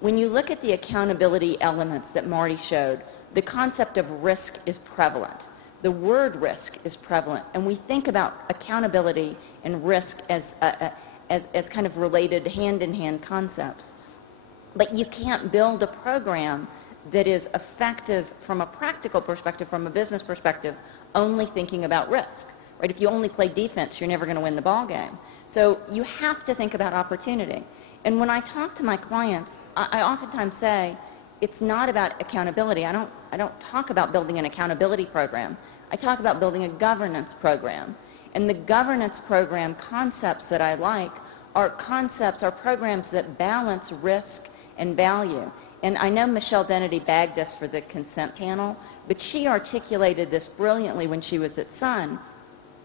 when you look at the accountability elements that Marty showed, the concept of risk is prevalent. The word risk is prevalent. And we think about accountability and risk as kind of related hand-in-hand concepts. But you can't build a program that is effective from a practical perspective, from a business perspective, only thinking about risk. Right? If you only play defense, you're never going to win the ball game. So you have to think about opportunity. And when I talk to my clients, I oftentimes say, it's not about accountability. I don't talk about building an accountability program. I talk about building a governance program. And the governance program concepts that I like are programs that balance risk and value. And I know Michelle Dennedy bagged us for the consent panel, but she articulated this brilliantly when she was at Sun.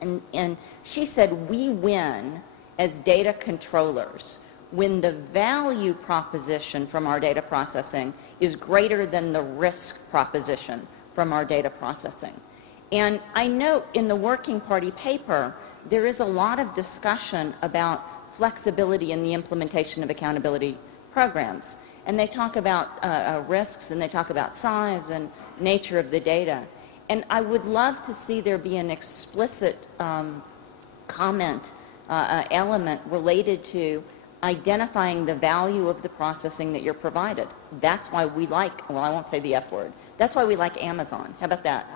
And she said, we win as data controllers when the value proposition from our data processing is greater than the risk proposition from our data processing. And I know in the working party paper, there is a lot of discussion about flexibility in the implementation of accountability programs. And they talk about risks, and they talk about size and nature of the data. And I would love to see there be an explicit comment element related to identifying the value of the processing that you're provided. That's why we like, well, I won't say the F word. That's why we like Amazon. How about that?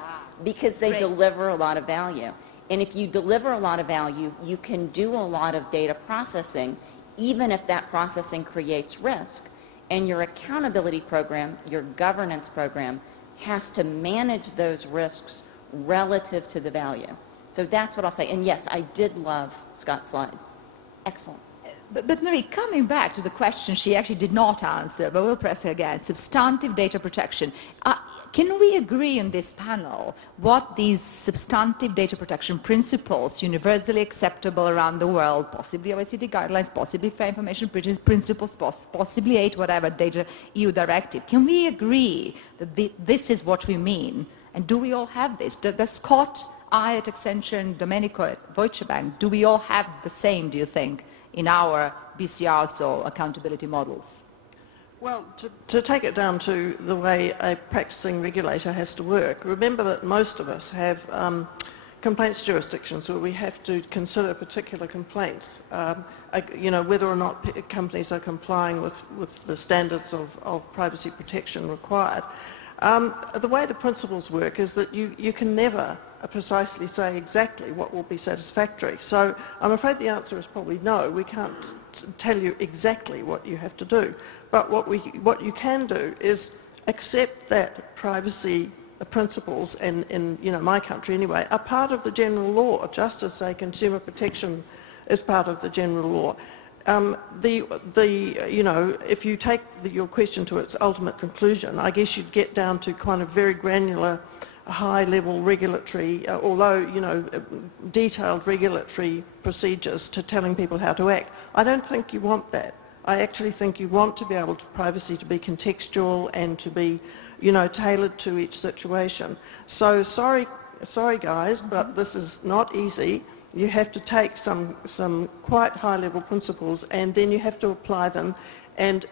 Because they deliver a lot of value. And if you deliver a lot of value, you can do a lot of data processing, even if that processing creates risk. And your accountability program, your governance program, has to manage those risks relative to the value. So that's what I'll say. And yes, I did love Scott's slide. Excellent. But Marie, coming back to the question she actually did not answer, but we'll press her again, substantive data protection. can we agree in this panel what these substantive data protection principles, universally acceptable around the world, possibly OECD guidelines, possibly fair information principles, possibly 8 whatever data EU directive, can we agree that this is what we mean? And do we all have this? Does Scott, I at Accenture, and Domenico at Deutsche Bank, do we all have the same, do you think, in our BCRs or accountability models? Well, to take it down to the way a practicing regulator has to work, remember that most of us have complaints jurisdictions where we have to consider particular complaints, you know, whether or not companies are complying with the standards of privacy protection required. The way the principles work is that you can never precisely say exactly what will be satisfactory. So I'm afraid the answer is probably no. We can't tell you exactly what you have to do. But what you can do is accept that privacy principles, in you know, my country anyway, are part of the general law, just as, say, consumer protection is part of the general law. You know, if you take your question to its ultimate conclusion, I guess you'd get down to kind of very granular, high-level regulatory, although, you know, detailed regulatory procedures to telling people how to act. I don't think you want that. I actually think you want to be able to privacy to be contextual and to be, you know, tailored to each situation. So sorry guys, but this is not easy. You have to take some quite high-level principles and then you have to apply them. And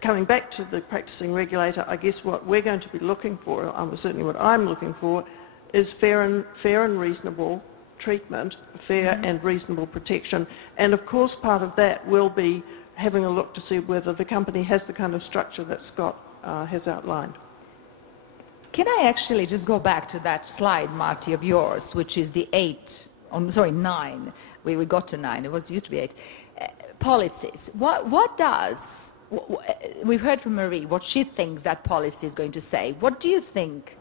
coming back to the practicing regulator, I guess what we're going to be looking for, certainly what I'm looking for, is fair and reasonable treatment, fair and reasonable protection. And of course part of that will be having a look to see whether the company has the kind of structure that Scott has outlined. Can I actually just go back to that slide, Marty, of yours, which is the 9. We got to 9. It used to be 8. Policies. We've heard from Marie what she thinks that policy is going to say. What do you think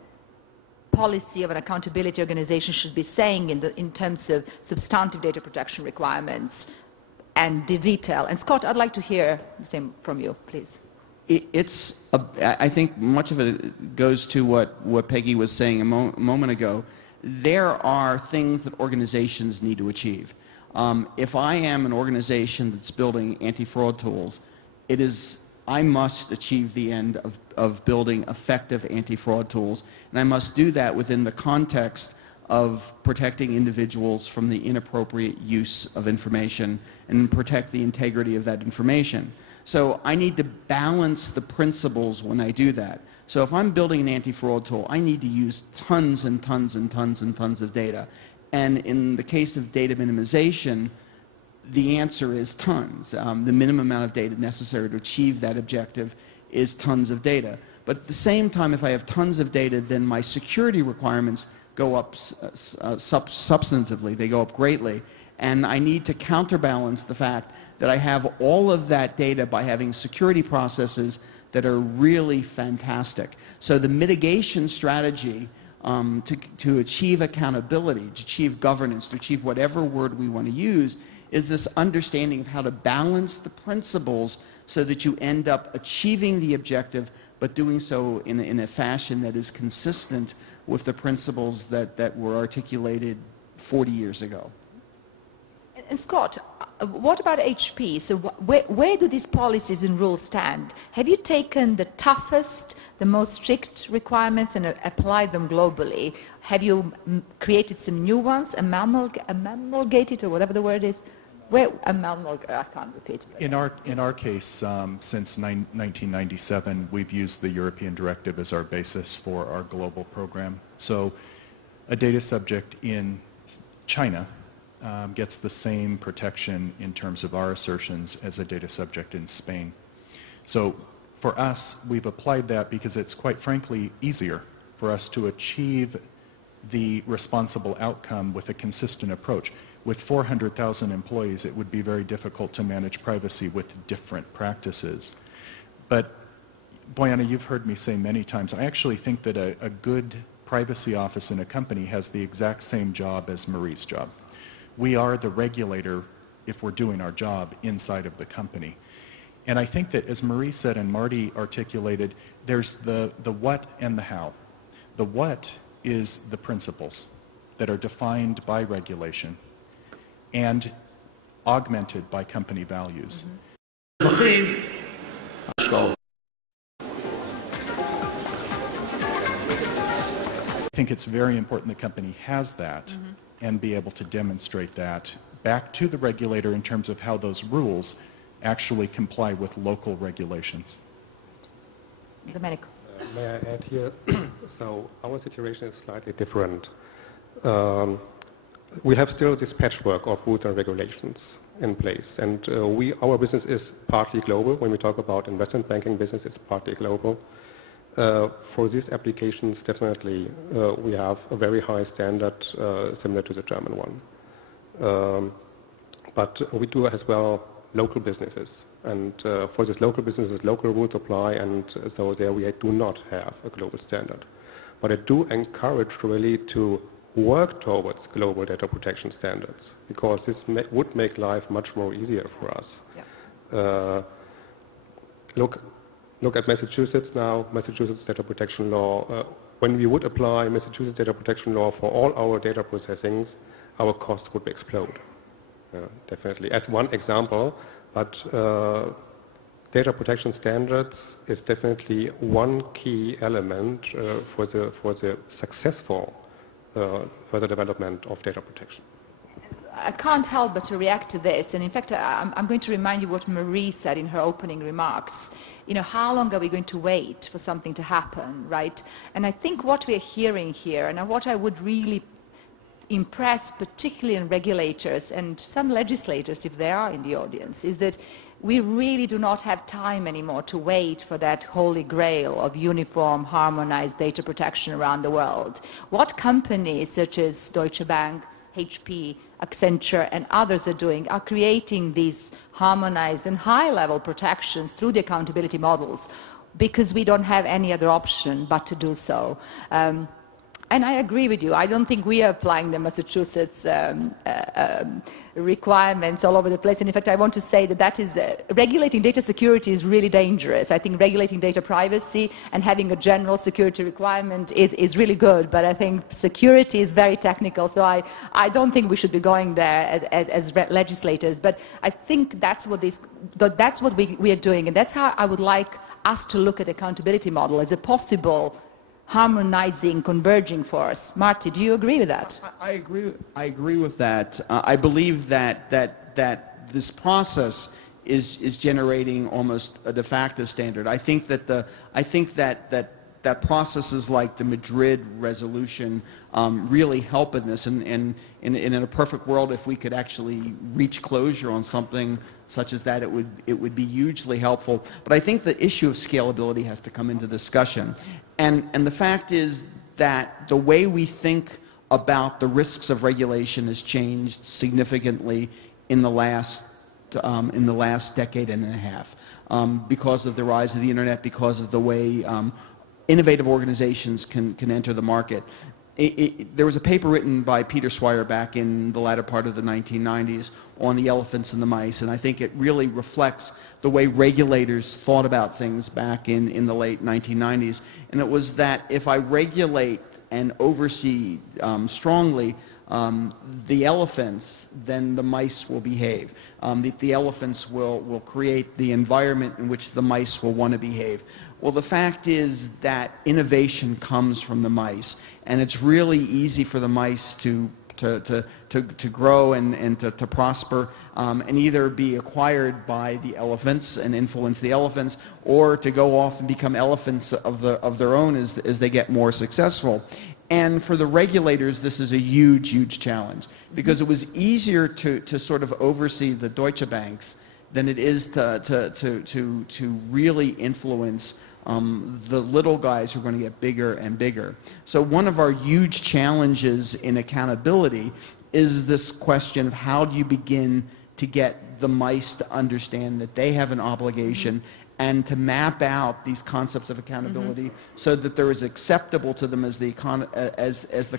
policy of an accountability organization should be saying in terms of substantive data protection requirements and the detail? And Scott, I'd like to hear the same from you, please. I think much of it goes to what Peggy was saying a moment ago. There are things that organizations need to achieve. If I am an organization that's building anti-fraud tools, I must achieve the end of building effective anti-fraud tools, and I must do that within the context of protecting individuals from the inappropriate use of information and protect the integrity of that information. So I need to balance the principles when I do that. So if I'm building an anti-fraud tool, I need to use tons and tons and tons and tons of data. And in the case of data minimization, the answer is tons. The minimum amount of data necessary to achieve that objective is tons of data. But at the same time, if I have tons of data, then my security requirements go up substantively. They go up greatly. And I need to counterbalance the fact that I have all of that data by having security processes that are really fantastic. So the mitigation strategy to achieve accountability, to achieve governance, to achieve whatever word we want to use, is this understanding of how to balance the principles so that you end up achieving the objective, but doing so in a fashion that is consistent with the principles that were articulated 40 years ago. And Scott, what about HP? So where do these policies and rules stand? Have you taken the toughest, the most strict requirements and applied them globally? Have you created some new ones, amalgamated, or whatever the word is? I can't repeat it. In our case, since 1997, we've used the European Directive as our basis for our global program. So a data subject in China gets the same protection in terms of our assertions as a data subject in Spain. So for us, we've applied that because it's quite frankly easier for us to achieve the responsible outcome with a consistent approach. With 400,000 employees, it would be very difficult to manage privacy with different practices. But Bojana, you've heard me say many times, I actually think that a good privacy office in a company has the exact same job as Marie's job. We are the regulator if we're doing our job inside of the company. And I think that, as Marie said and Marty articulated, there's the what and the how. The what is the principles that are defined by regulation and augmented by company values. I think it's very important the company has that and be able to demonstrate that back to the regulator in terms of how those rules actually comply with local regulations. Domenico. May I add here? So our situation is slightly different. We have still this patchwork of rules and regulations in place, and our business is partly global. When we talk about investment banking business, it's partly global. For these applications, definitely we have a very high standard similar to the German one. But we do as well local businesses, and for these local businesses, local rules apply, and so there we do not have a global standard. But I do encourage really to work towards global data protection standards, because this would make life much more easier for us. Yeah. Look at Massachusetts now, Massachusetts data protection law. When we would apply Massachusetts data protection law for all our data processings, our costs would explode. Definitely, as one example, but data protection standards is definitely one key element for the successful further development of data protection. I can't help but to react to this, and in fact I'm going to remind you what Marie said in her opening remarks. You know, how long are we going to wait for something to happen, right? And I think what we're hearing here, and what I would really impress particularly in regulators and some legislators, if they are in the audience, is that we really do not have time anymore to wait for that holy grail of uniform, harmonized data protection around the world. What companies such as Deutsche Bank, HP, Accenture, and others are doing are creating these harmonized and high-level protections through the accountability models, because we don't have any other option but to do so. And I agree with you. I don't think we are applying the Massachusetts requirements all over the place. And in fact, I want to say that regulating data security is really dangerous. I think regulating data privacy and having a general security requirement is really good. But I think security is very technical. So I don't think we should be going there as legislators. But I think that's what we are doing. And that's how I would like us to look at accountability model as a possible harmonizing, converging force. Marty, do you agree with that? I agree with that. I believe that this process is generating almost a de facto standard. I think that processes like the Madrid resolution really help in this. And in a perfect world, if we could actually reach closure on something such as that, it would be hugely helpful. But I think the issue of scalability has to come into discussion. And the fact is that the way we think about the risks of regulation has changed significantly in the last decade and a half, because of the rise of the internet, because of the way innovative organizations can enter the market. There was a paper written by Peter Swire back in the latter part of the 1990s on the elephants and the mice, and I think it really reflects the way regulators thought about things back in the late 1990s. And it was that if I regulate and oversee strongly the elephants, then the mice will behave. The elephants will create the environment in which the mice will want to behave. Well, the fact is that innovation comes from the mice, and it's really easy for the mice to grow and to prosper, and either be acquired by the elephants and influence the elephants, or to go off and become elephants of their own as they get more successful. And for the regulators, this is a huge, huge challenge, because it was easier to sort of oversee the Deutsche Banks than it is to really influence the little guys who are going to get bigger and bigger. So one of our huge challenges in accountability is this question of how do you begin to get the mice to understand that they have an obligation and to map out these concepts of accountability so that they're as acceptable to them as the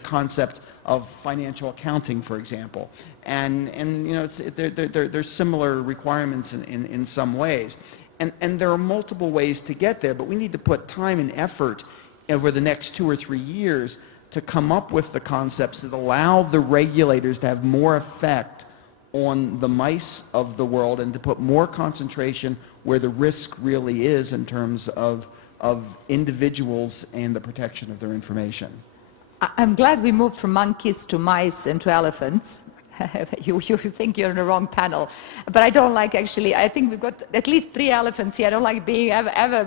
concept of financial accounting, for example. And you know, there's similar requirements in some ways. And there are multiple ways to get there, but we need to put time and effort over the next 2 or 3 years to come up with the concepts that allow the regulators to have more effect on the mice of the world and to put more concentration where the risk really is in terms of individuals and the protection of their information. I'm glad we moved from monkeys to mice and to elephants. You think you're in the wrong panel. But I don't like, actually, I think we've got at least 3 elephants here. I don't like being ever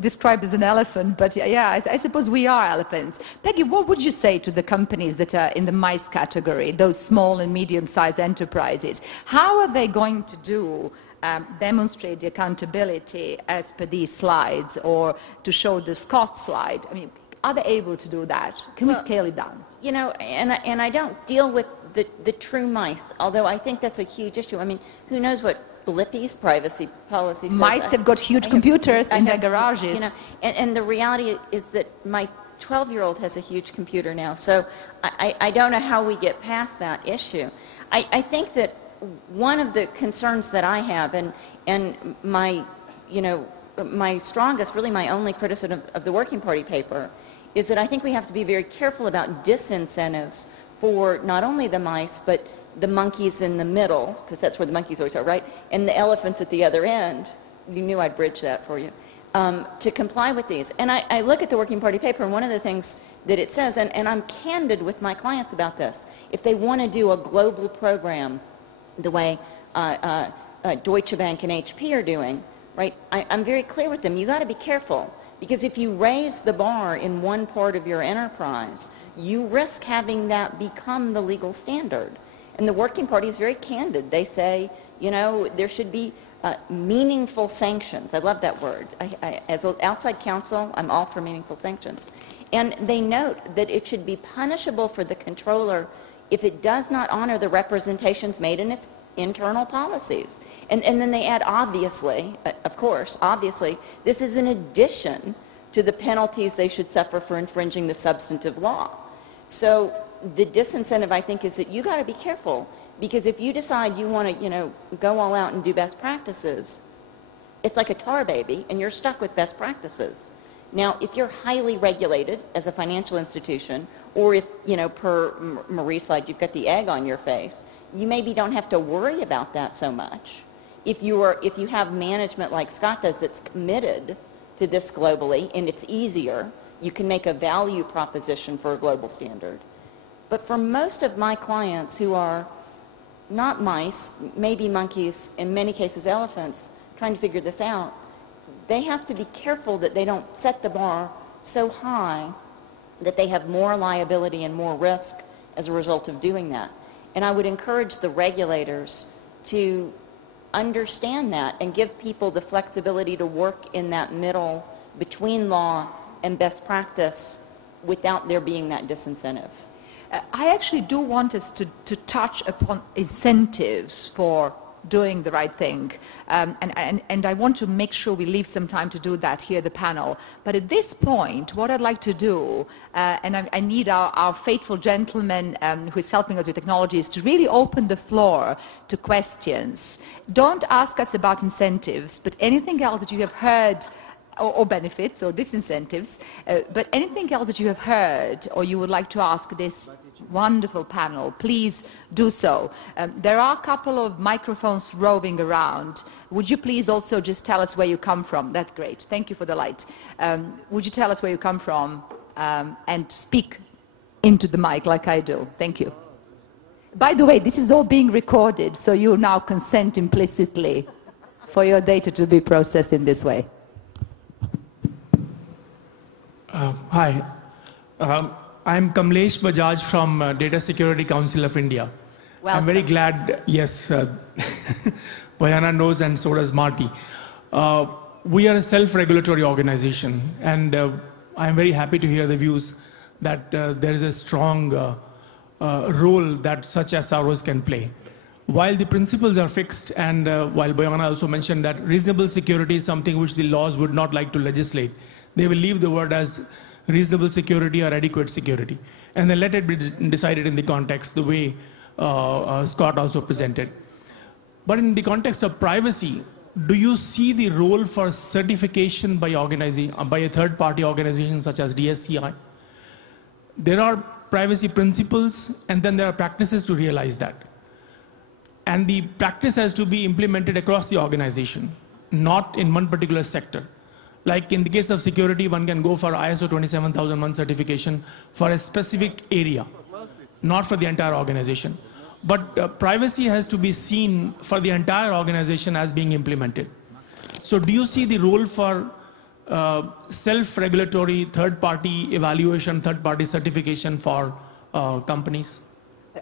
described as an elephant. But yeah, I suppose we are elephants. Peggy, what would you say to the companies that are in the mice category, those small and medium-sized enterprises? How are they going to do demonstrate the accountability as per these slides, or to show the Scott slide? I mean, are they able to do that? Can we scale it down? You know, and I don't deal with the true mice, although I think that's a huge issue. I mean, who knows what Blippi's privacy policy says? Mice have got huge computers in their garages. You know, and the reality is that my 12-year-old has a huge computer now, so I don't know how we get past that issue. I think that one of the concerns that I have, and my, you know, my strongest, really my only criticism of the Working Party paper, is that I think we have to be very careful about disincentives for not only the mice, but the monkeys in the middle, because that's where the monkeys always are, right? And the elephants at the other end. You knew I'd bridge that for you. To comply with these. And I look at the Working Party paper, and one of the things that it says, and I'm candid with my clients about this, if they want to do a global program the way Deutsche Bank and HP are doing, right, I'm very clear with them. You got to be careful. Because if you raise the bar in one part of your enterprise, you risk having that become the legal standard. And the Working Party is very candid. They say, you know, there should be meaningful sanctions. I love that word. As an outside counsel, I'm all for meaningful sanctions. And they note that it should be punishable for the controller if it does not honor the representations made in its internal policies. And then they add, obviously, of course, obviously, this is in addition to the penalties they should suffer for infringing the substantive law. So the disincentive, I think, is that you got to be careful, because if you decide you want to, you know, go all out and do best practices, it's like a tar baby, and you're stuck with best practices. Now, if you're highly regulated as a financial institution, or if, you know, per Marie's slide, you've got the egg on your face, you maybe don't have to worry about that so much. If you have management like Scott does that's committed to this globally, and it's easier, you can make a value proposition for a global standard. But for most of my clients who are not mice, maybe monkeys, in many cases elephants, trying to figure this out, they have to be careful that they don't set the bar so high that they have more liability and more risk as a result of doing that. And I would encourage the regulators to understand that and give people the flexibility to work in that middle between law and best practice without there being that disincentive. I actually do want us to touch upon incentives for doing the right thing. And I want to make sure we leave some time to do that here at the panel. But at this point, what I'd like to do, and I need our faithful gentleman who is helping us with technology, is to really open the floor to questions. Don't ask us about incentives, but anything else that you have heard, or benefits or disincentives, but anything else that you have heard or you would like to ask this wonderful panel, please do so. There are a couple of microphones roving around. Would you please also just tell us where you come from? That's great. Thank you for the light. Would you tell us where you come from and speak into the mic like I do? Thank you. By the way, this is all being recorded, so you now consent implicitly for your data to be processed in this way. Hi, I'm Kamlesh Bajaj from Data Security Council of India. Welcome. I'm very glad, yes, Bojana knows and so does Marty. We are a self-regulatory organization, and I'm very happy to hear the views that there is a strong role that such SROs can play. While the principles are fixed, and while Bojana also mentioned that reasonable security is something which the laws would not like to legislate, they will leave the word as reasonable security or adequate security. And then let it be decided in the context, the way Scott also presented. But in the context of privacy, do you see the role for certification by a third-party organization such as DSCI? There are privacy principles, and then there are practices to realize that. And the practice has to be implemented across the organization, not in one particular sector. Like in the case of security, one can go for ISO 27001 certification for a specific area, not for the entire organization. But privacy has to be seen for the entire organization as being implemented. So do you see the role for self-regulatory, third-party evaluation, third-party certification for companies?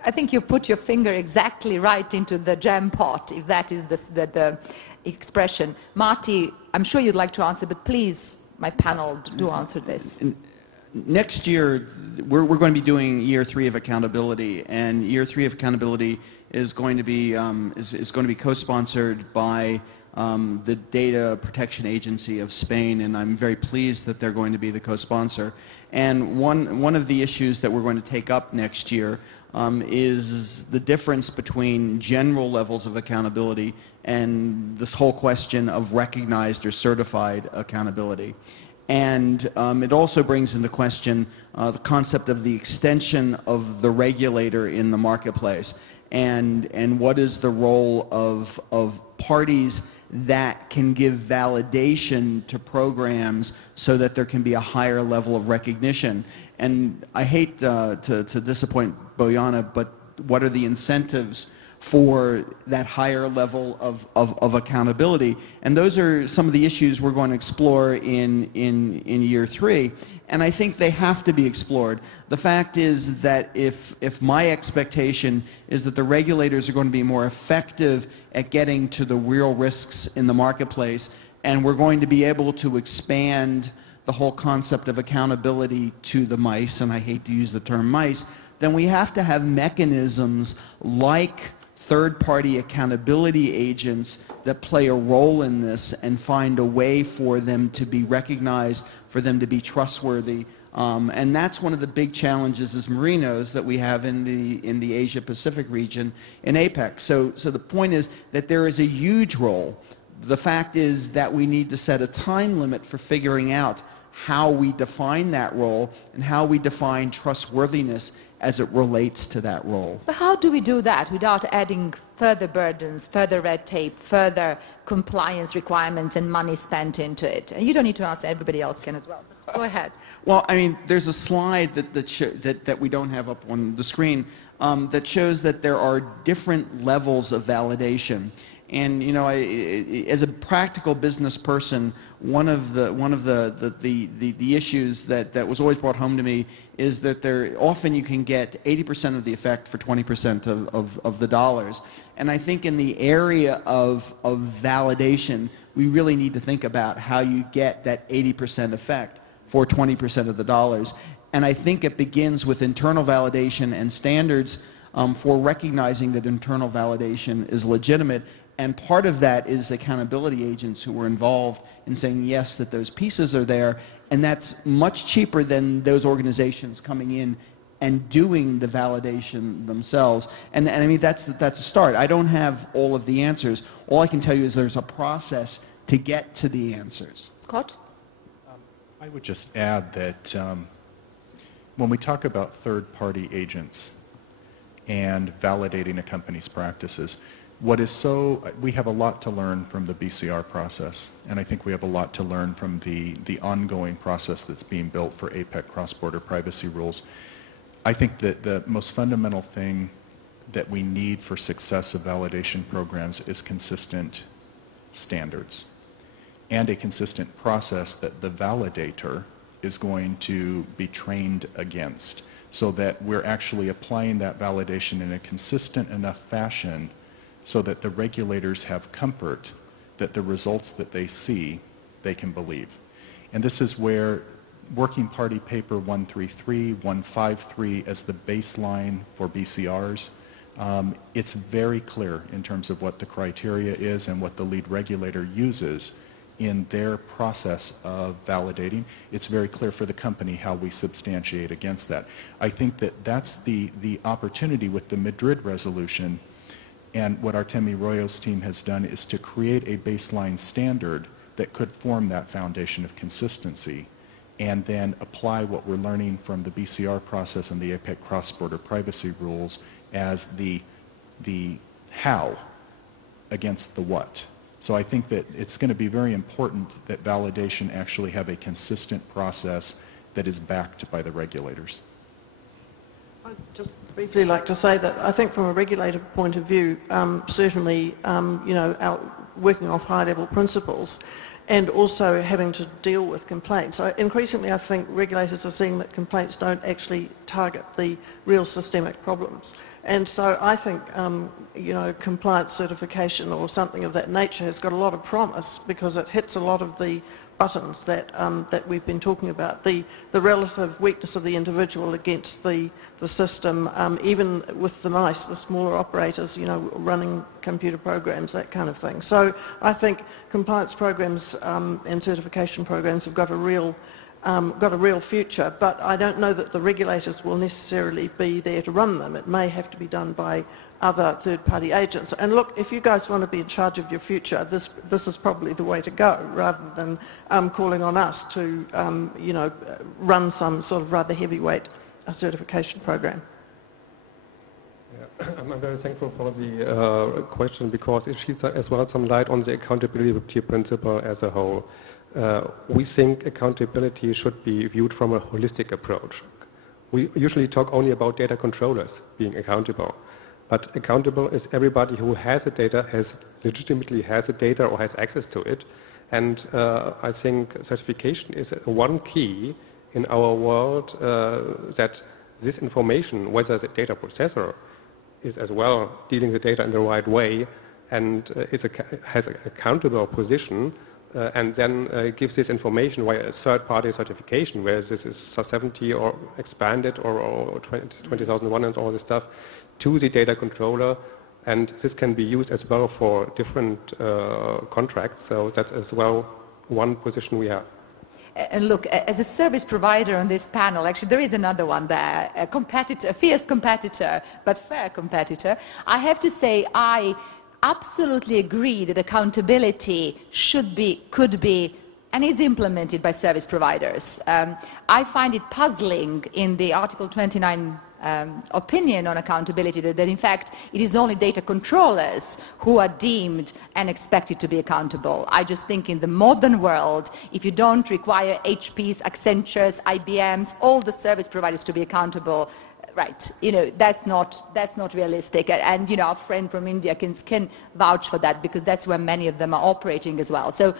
I think you put your finger exactly right into the jam pot, if that is the expression. Marty, I'm sure you'd like to answer, but please, my panel, do answer this. Next year, we're going to be doing year 3 of accountability, and year 3 of accountability is going to be co-sponsored by the Data Protection Agency of Spain, and I'm very pleased that they're going to be the co-sponsor. And one of the issues that we're going to take up next year is the difference between general levels of accountability and this whole question of recognized or certified accountability. And it also brings into question the concept of the extension of the regulator in the marketplace, and what is the role of parties that can give validation to programs so that there can be a higher level of recognition. And I hate to disappoint Bojana, but what are the incentives for that higher level of accountability? And those are some of the issues we're going to explore in year 3. And I think they have to be explored. The fact is that if my expectation is that the regulators are going to be more effective at getting to the real risks in the marketplace, and we're going to be able to expand the whole concept of accountability to the mice, and I hate to use the term mice, then we have to have mechanisms like third-party accountability agents that play a role in this and find a way for them to be recognized, for them to be trustworthy. And that's one of the big challenges, as Marie knows, that we have in the Asia-Pacific region in APEC. So the point is that there is a huge role. The fact is that we need to set a time limit for figuring out how we define that role and how we define trustworthiness as it relates to that role. But how do we do that without adding further burdens, further red tape, further compliance requirements and money spent into it? And you don't need to answer, everybody else can as well. Go ahead. Well, I mean, there's a slide that we don't have up on the screen that shows that there are different levels of validation. And you know, as a practical business person, one of the issues that was always brought home to me is that often you can get 80% of the effect for 20% of the dollars. And I think in the area of validation, we really need to think about how you get that 80% effect for 20% of the dollars. And I think it begins with internal validation and standards for recognizing that internal validation is legitimate. And part of that is accountability agents who were involved in saying yes, that those pieces are there, and that's much cheaper than those organizations coming in and doing the validation themselves. And I mean, that's a start. I don't have all of the answers. All I can tell you is there's a process to get to the answers. Scott? I would just add that when we talk about third-party agents and validating a company's practices, we have a lot to learn from the BCR process, and I think we have a lot to learn from the ongoing process that's being built for APEC cross-border privacy rules. I think that the most fundamental thing that we need for success of validation programs is consistent standards and a consistent process that the validator is going to be trained against, so that we're actually applying that validation in a consistent enough fashion so that the regulators have comfort that the results that they see, they can believe. And this is where Working Party Paper 133, 153 as the baseline for BCRs, it's very clear in terms of what the criteria is and what the lead regulator uses in their process of validating. It's very clear for the company how we substantiate against that. I think that that's the opportunity with the Madrid resolution And what Artemi Royo's team has done is to create a baseline standard that could form that foundation of consistency, and then apply what we're learning from the BCR process and the APEC cross-border privacy rules as the how against the what. So I think that it's going to be very important that validation actually have a consistent process that is backed by the regulators. I'd just briefly like to say that I think from a regulator point of view, certainly, you know, working off high-level principles and also having to deal with complaints. So increasingly, I think regulators are seeing that complaints don't actually target the real systemic problems. And so I think, you know, compliance certification or something of that nature has got a lot of promise because it hits a lot of the buttons that, that we've been talking about, the relative weakness of the individual against the system, even with the mice, the smaller operators, you know, running computer programs, that kind of thing. So I think compliance programs and certification programs have got a real future, but I don't know that the regulators will necessarily be there to run them. It may have to be done by other third-party agents. And look, if you guys want to be in charge of your future, this is probably the way to go, rather than calling on us to, you know, run some sort of rather heavyweight certification program. Yeah. I'm very thankful for the question because it sheds as well some light on the accountability principle as a whole. We think accountability should be viewed from a holistic approach. We usually talk only about data controllers being accountable, but accountable is everybody who has the data, legitimately has the data or has access to it. And I think certification is one key in our world that this information, whether the data processor is as well dealing the data in the right way and has an accountable position, and then gives this information via a third-party certification, where this is 70 or expanded or 20,001 and all this stuff, to the data controller, and this can be used as well for different contracts. So that's as well one position we have. And look, as a service provider on this panel, actually there is another one there, a competitor, a fierce competitor, but fair competitor. I have to say I absolutely agree that accountability should be, could be, and is implemented by service providers. I find it puzzling in the Article 29 opinion on accountability that in fact it is only data controllers who are deemed and expected to be accountable. I just think in the modern world, if you don't require HPs, Accentures, IBMs, all the service providers to be accountable, right, you know, that's not realistic. And you know, our friend from India can vouch for that, because that's where many of them are operating as well. So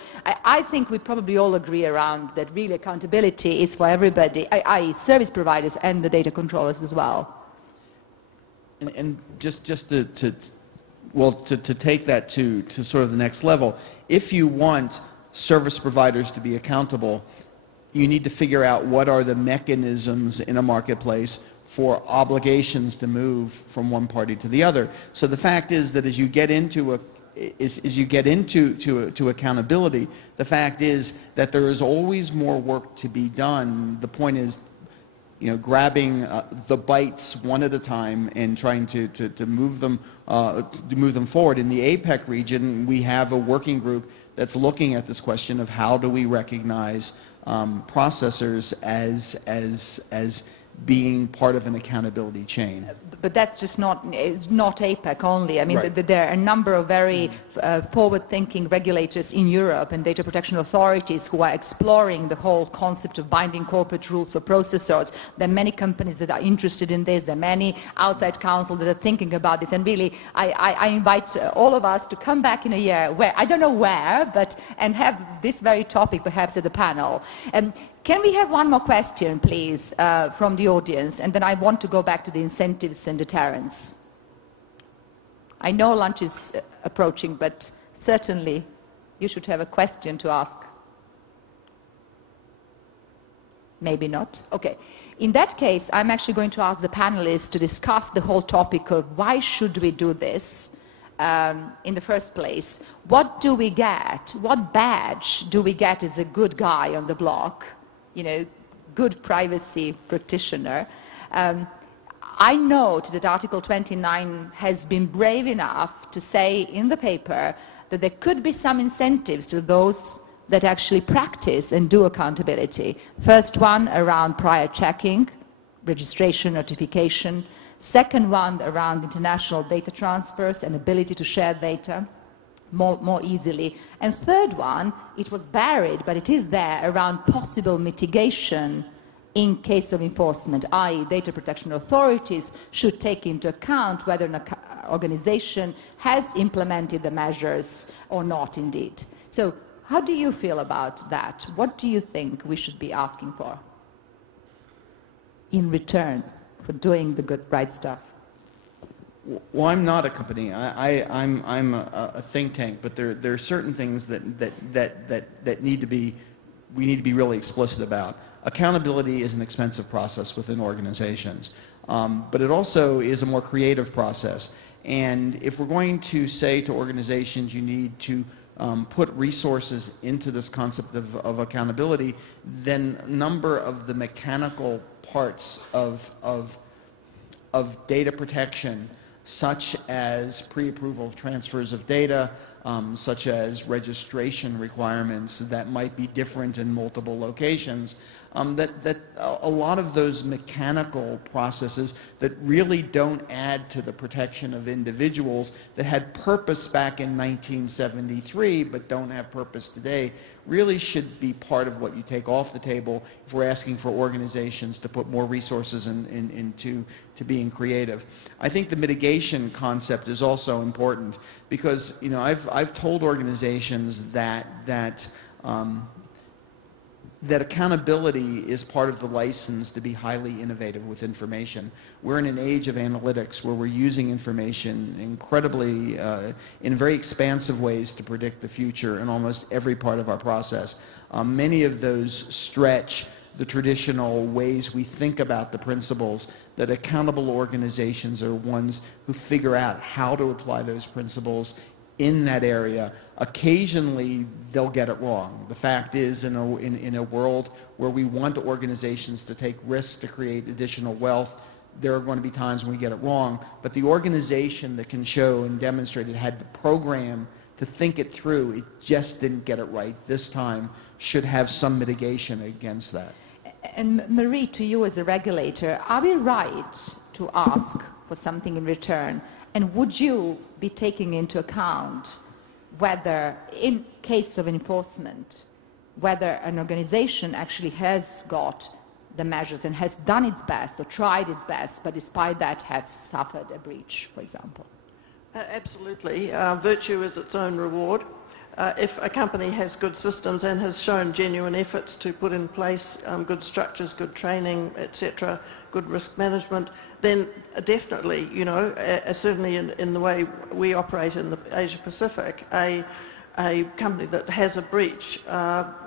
I think we probably all agree around that really accountability is for everybody, i.e. service providers and the data controllers as well. And just to take that to sort of the next level, if you want service providers to be accountable, you need to figure out what are the mechanisms in a marketplace for obligations to move from one party to the other. So the fact is that as you get into accountability, the fact is that there is always more work to be done. The point is, you know, grabbing the bytes one at a time and trying to move them forward. In the APEC region, we have a working group that's looking at this question of how do we recognize processors as being part of an accountability chain. But that's just not APEC only. I mean, right. There are a number of very forward-thinking regulators in Europe and data protection authorities who are exploring the whole concept of binding corporate rules for processors. There are many companies that are interested in this. There are many outside counsel that are thinking about this. And really, I invite all of us to come back in a year, where I don't know where, but and have this very topic perhaps at the panel. Can we have one more question, please, from the audience? And then I want to go back to the incentives and deterrence. I know lunch is approaching, but certainly you should have a question to ask. Maybe not? Okay. In that case, I'm actually going to ask the panelists to discuss the whole topic of why should we do this in the first place. What do we get? What badge do we get as a good guy on the block? You know, good privacy practitioner. I note that Article 29 has been brave enough to say in the paper that there could be some incentives to those that actually practice and do accountability. First one around prior checking, registration, notification. Second one around international data transfers and ability to share data more easily. And third one, it was buried, but it is there, around possible mitigation in case of enforcement, i.e. data protection authorities should take into account whether an organization has implemented the measures or not indeed. So how do you feel about that? What do you think we should be asking for in return for doing the good, right stuff? Well, I'm not a company. I'm a think tank, but there are certain things that need to be, we need to be really explicit about. Accountability is an expensive process within organizations, but it also is a more creative process. And if we're going to say to organizations, you need to put resources into this concept of accountability, then a number of the mechanical parts of data protection, such as pre-approval of transfers of data, such as registration requirements that might be different in multiple locations, that a lot of those mechanical processes that really don't add to the protection of individuals that had purpose back in 1973 but don't have purpose today really should be part of what you take off the table if we're asking for organizations to put more resources into being creative. I think the mitigation concept is also important because, you know, I've told organizations that accountability is part of the license to be highly innovative with information. We're in an age of analytics where we're using information incredibly, in very expansive ways to predict the future in almost every part of our process. Many of those stretch the traditional ways we think about the principles. That accountable organizations are ones who figure out how to apply those principles in that area. Occasionally, they'll get it wrong. The fact is, in a world where we want organizations to take risks to create additional wealth, there are going to be times when we get it wrong. But the organization that can show and demonstrate it had the program to think it through, it just didn't get it right this time, should have some mitigation against that. And Marie, to you as a regulator, are we right to ask for something in return? And would you be taking into account whether, in case of enforcement, whether an organization actually has got the measures and has done its best or tried its best, but despite that has suffered a breach, for example? Absolutely. Virtue is its own reward. If a company has good systems and has shown genuine efforts to put in place good structures, good training, etc., good risk management, then definitely, you know, certainly in the way we operate in the Asia Pacific, a company that has a breach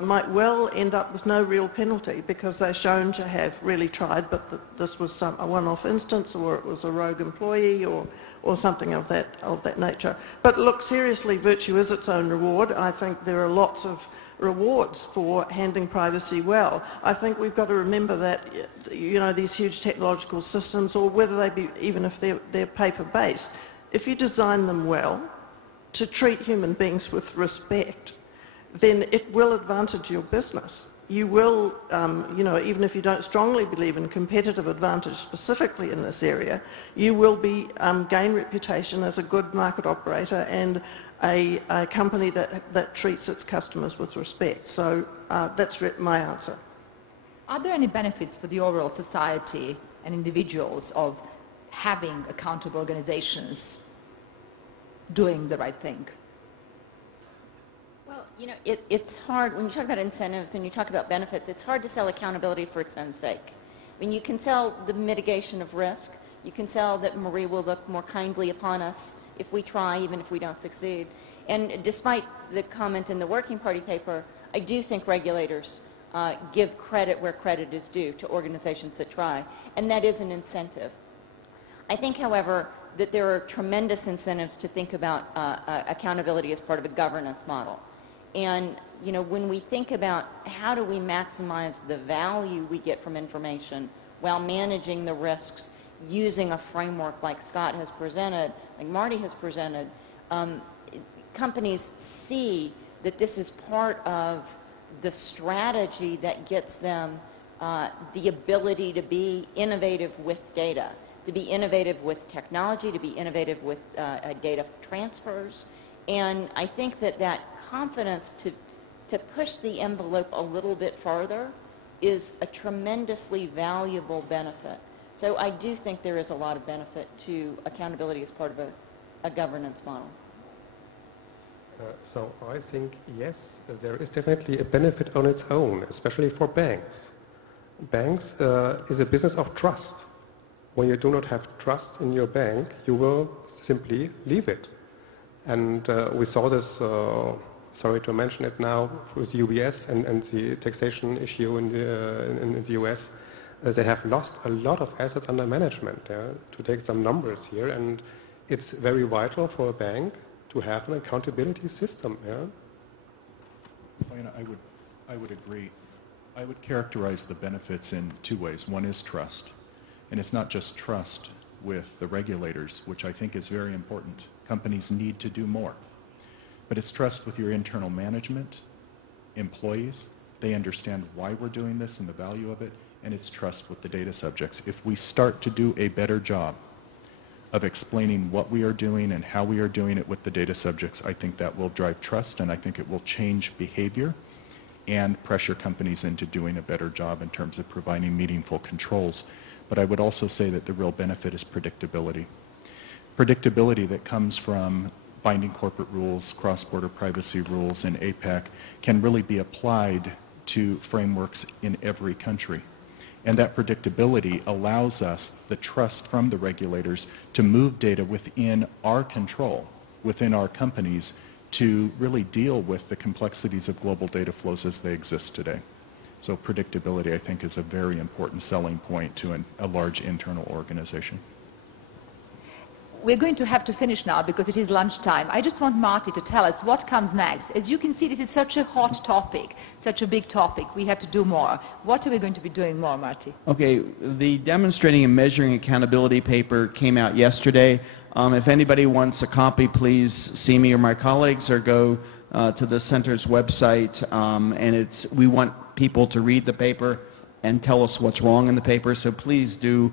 might well end up with no real penalty because they're shown to have really tried, but this was a one-off instance, or it was a rogue employee, or something of that nature. But look, seriously, virtue is its own reward. I think there are lots of rewards for handling privacy well. I think we've got to remember that, you know, these huge technological systems, or whether they be, even if they're paper-based, if you design them well to treat human beings with respect, then it will advantage your business. You will, you know, even if you don't strongly believe in competitive advantage specifically in this area, you will gain reputation as a good market operator and a company that treats its customers with respect. So that's my answer. Are there any benefits for the overall society and individuals of having accountable organizations doing the right thing? Well, you know, it's hard, when you talk about incentives and you talk about benefits, it's hard to sell accountability for its own sake. I mean, you can sell the mitigation of risk, you can sell that Marie will look more kindly upon us if we try, even if we don't succeed. And despite the comment in the Working Party paper, I do think regulators give credit where credit is due to organizations that try, and that is an incentive. I think, however, that there are tremendous incentives to think about accountability as part of a governance model. And, you know, when we think about how do we maximize the value we get from information while managing the risks, using a framework like Scott has presented, like Marty has presented, companies see that this is part of the strategy that gets them the ability to be innovative with data, to be innovative with technology, to be innovative with data transfers. And I think that that confidence to push the envelope a little bit farther is a tremendously valuable benefit. So I do think there is a lot of benefit to accountability as part of a governance model. So I think, yes, there is definitely a benefit on its own, especially for banks. Banks is a business of trust. When you do not have trust in your bank, you will simply leave it. And we saw this, sorry to mention it now, with UBS and the taxation issue in the US. They have lost a lot of assets under management, to take some numbers here. And it's very vital for a bank to have an accountability system. I would agree. I would characterize the benefits in two ways. One is trust. And it's not just trust with the regulators, which I think is very important. Companies need to do more. But it's trust with your internal management, employees. They understand why we're doing this and the value of it. And it's trust with the data subjects. If we start to do a better job of explaining what we are doing and how we are doing it with the data subjects, I think that will drive trust, and I think it will change behavior and pressure companies into doing a better job in terms of providing meaningful controls. But I would also say that the real benefit is predictability. Predictability that comes from binding corporate rules, cross-border privacy rules, and APAC can really be applied to frameworks in every country. And that predictability allows us the trust from the regulators to move data within our control, within our companies, to really deal with the complexities of global data flows as they exist today. So predictability, I think, is a very important selling point to a large internal organization. We're going to have to finish now because it is lunchtime. I just want Marty to tell us what comes next. As you can see, this is such a hot topic, such a big topic. We have to do more. What are we going to be doing more, Marty? Okay, the Demonstrating and Measuring Accountability paper came out yesterday. If anybody wants a copy, please see me or my colleagues or go to the center's website. And we want people to read the paper and tell us what's wrong in the paper, so please do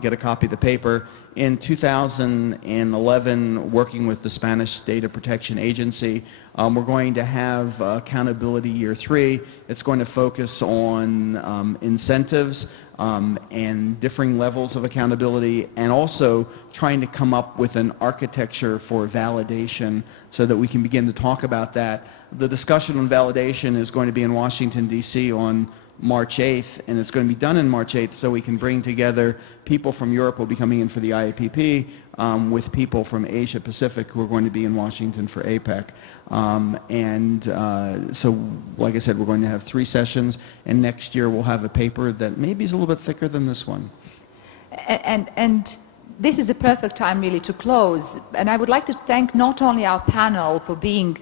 get a copy of the paper. In 2011, working with the Spanish Data Protection Agency, we're going to have Accountability Year 3. It's going to focus on incentives and differing levels of accountability, and also trying to come up with an architecture for validation so that we can begin to talk about that. The discussion on validation is going to be in Washington, D.C. on March 8th, and it's going to be done in March 8th so we can bring together people from Europe who will be coming in for the IAPP with people from Asia Pacific who are going to be in Washington for APEC. So, like I said, we're going to have 3 sessions, and next year we'll have a paper that maybe is a little bit thicker than this one. And this is a perfect time really to close, and I would like to thank not only our panel for being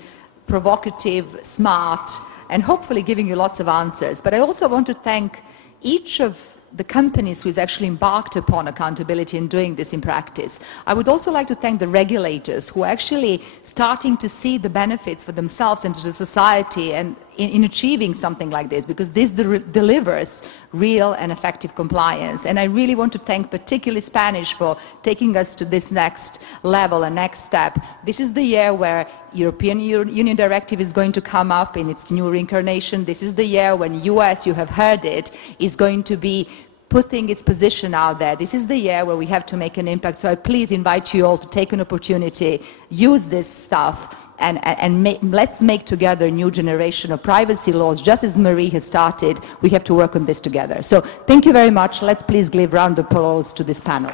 provocative, smart, and hopefully giving you lots of answers. But I also want to thank each of the companies who has actually embarked upon accountability and doing this in practice. I would also like to thank the regulators who are actually starting to see the benefits for themselves and to the society and in achieving something like this, because this delivers real and effective compliance. And I really want to thank particularly Spanish for taking us to this next level and next step. This is the year where European Union Directive is going to come up in its new reincarnation. This is the year when US, you have heard it, is going to be putting its position out there. This is the year where we have to make an impact. So I please invite you all to take an opportunity, use this stuff, and let's make together a new generation of privacy laws. Just as Marie has started, we have to work on this together. So thank you very much. Let's please give a round of applause to this panel.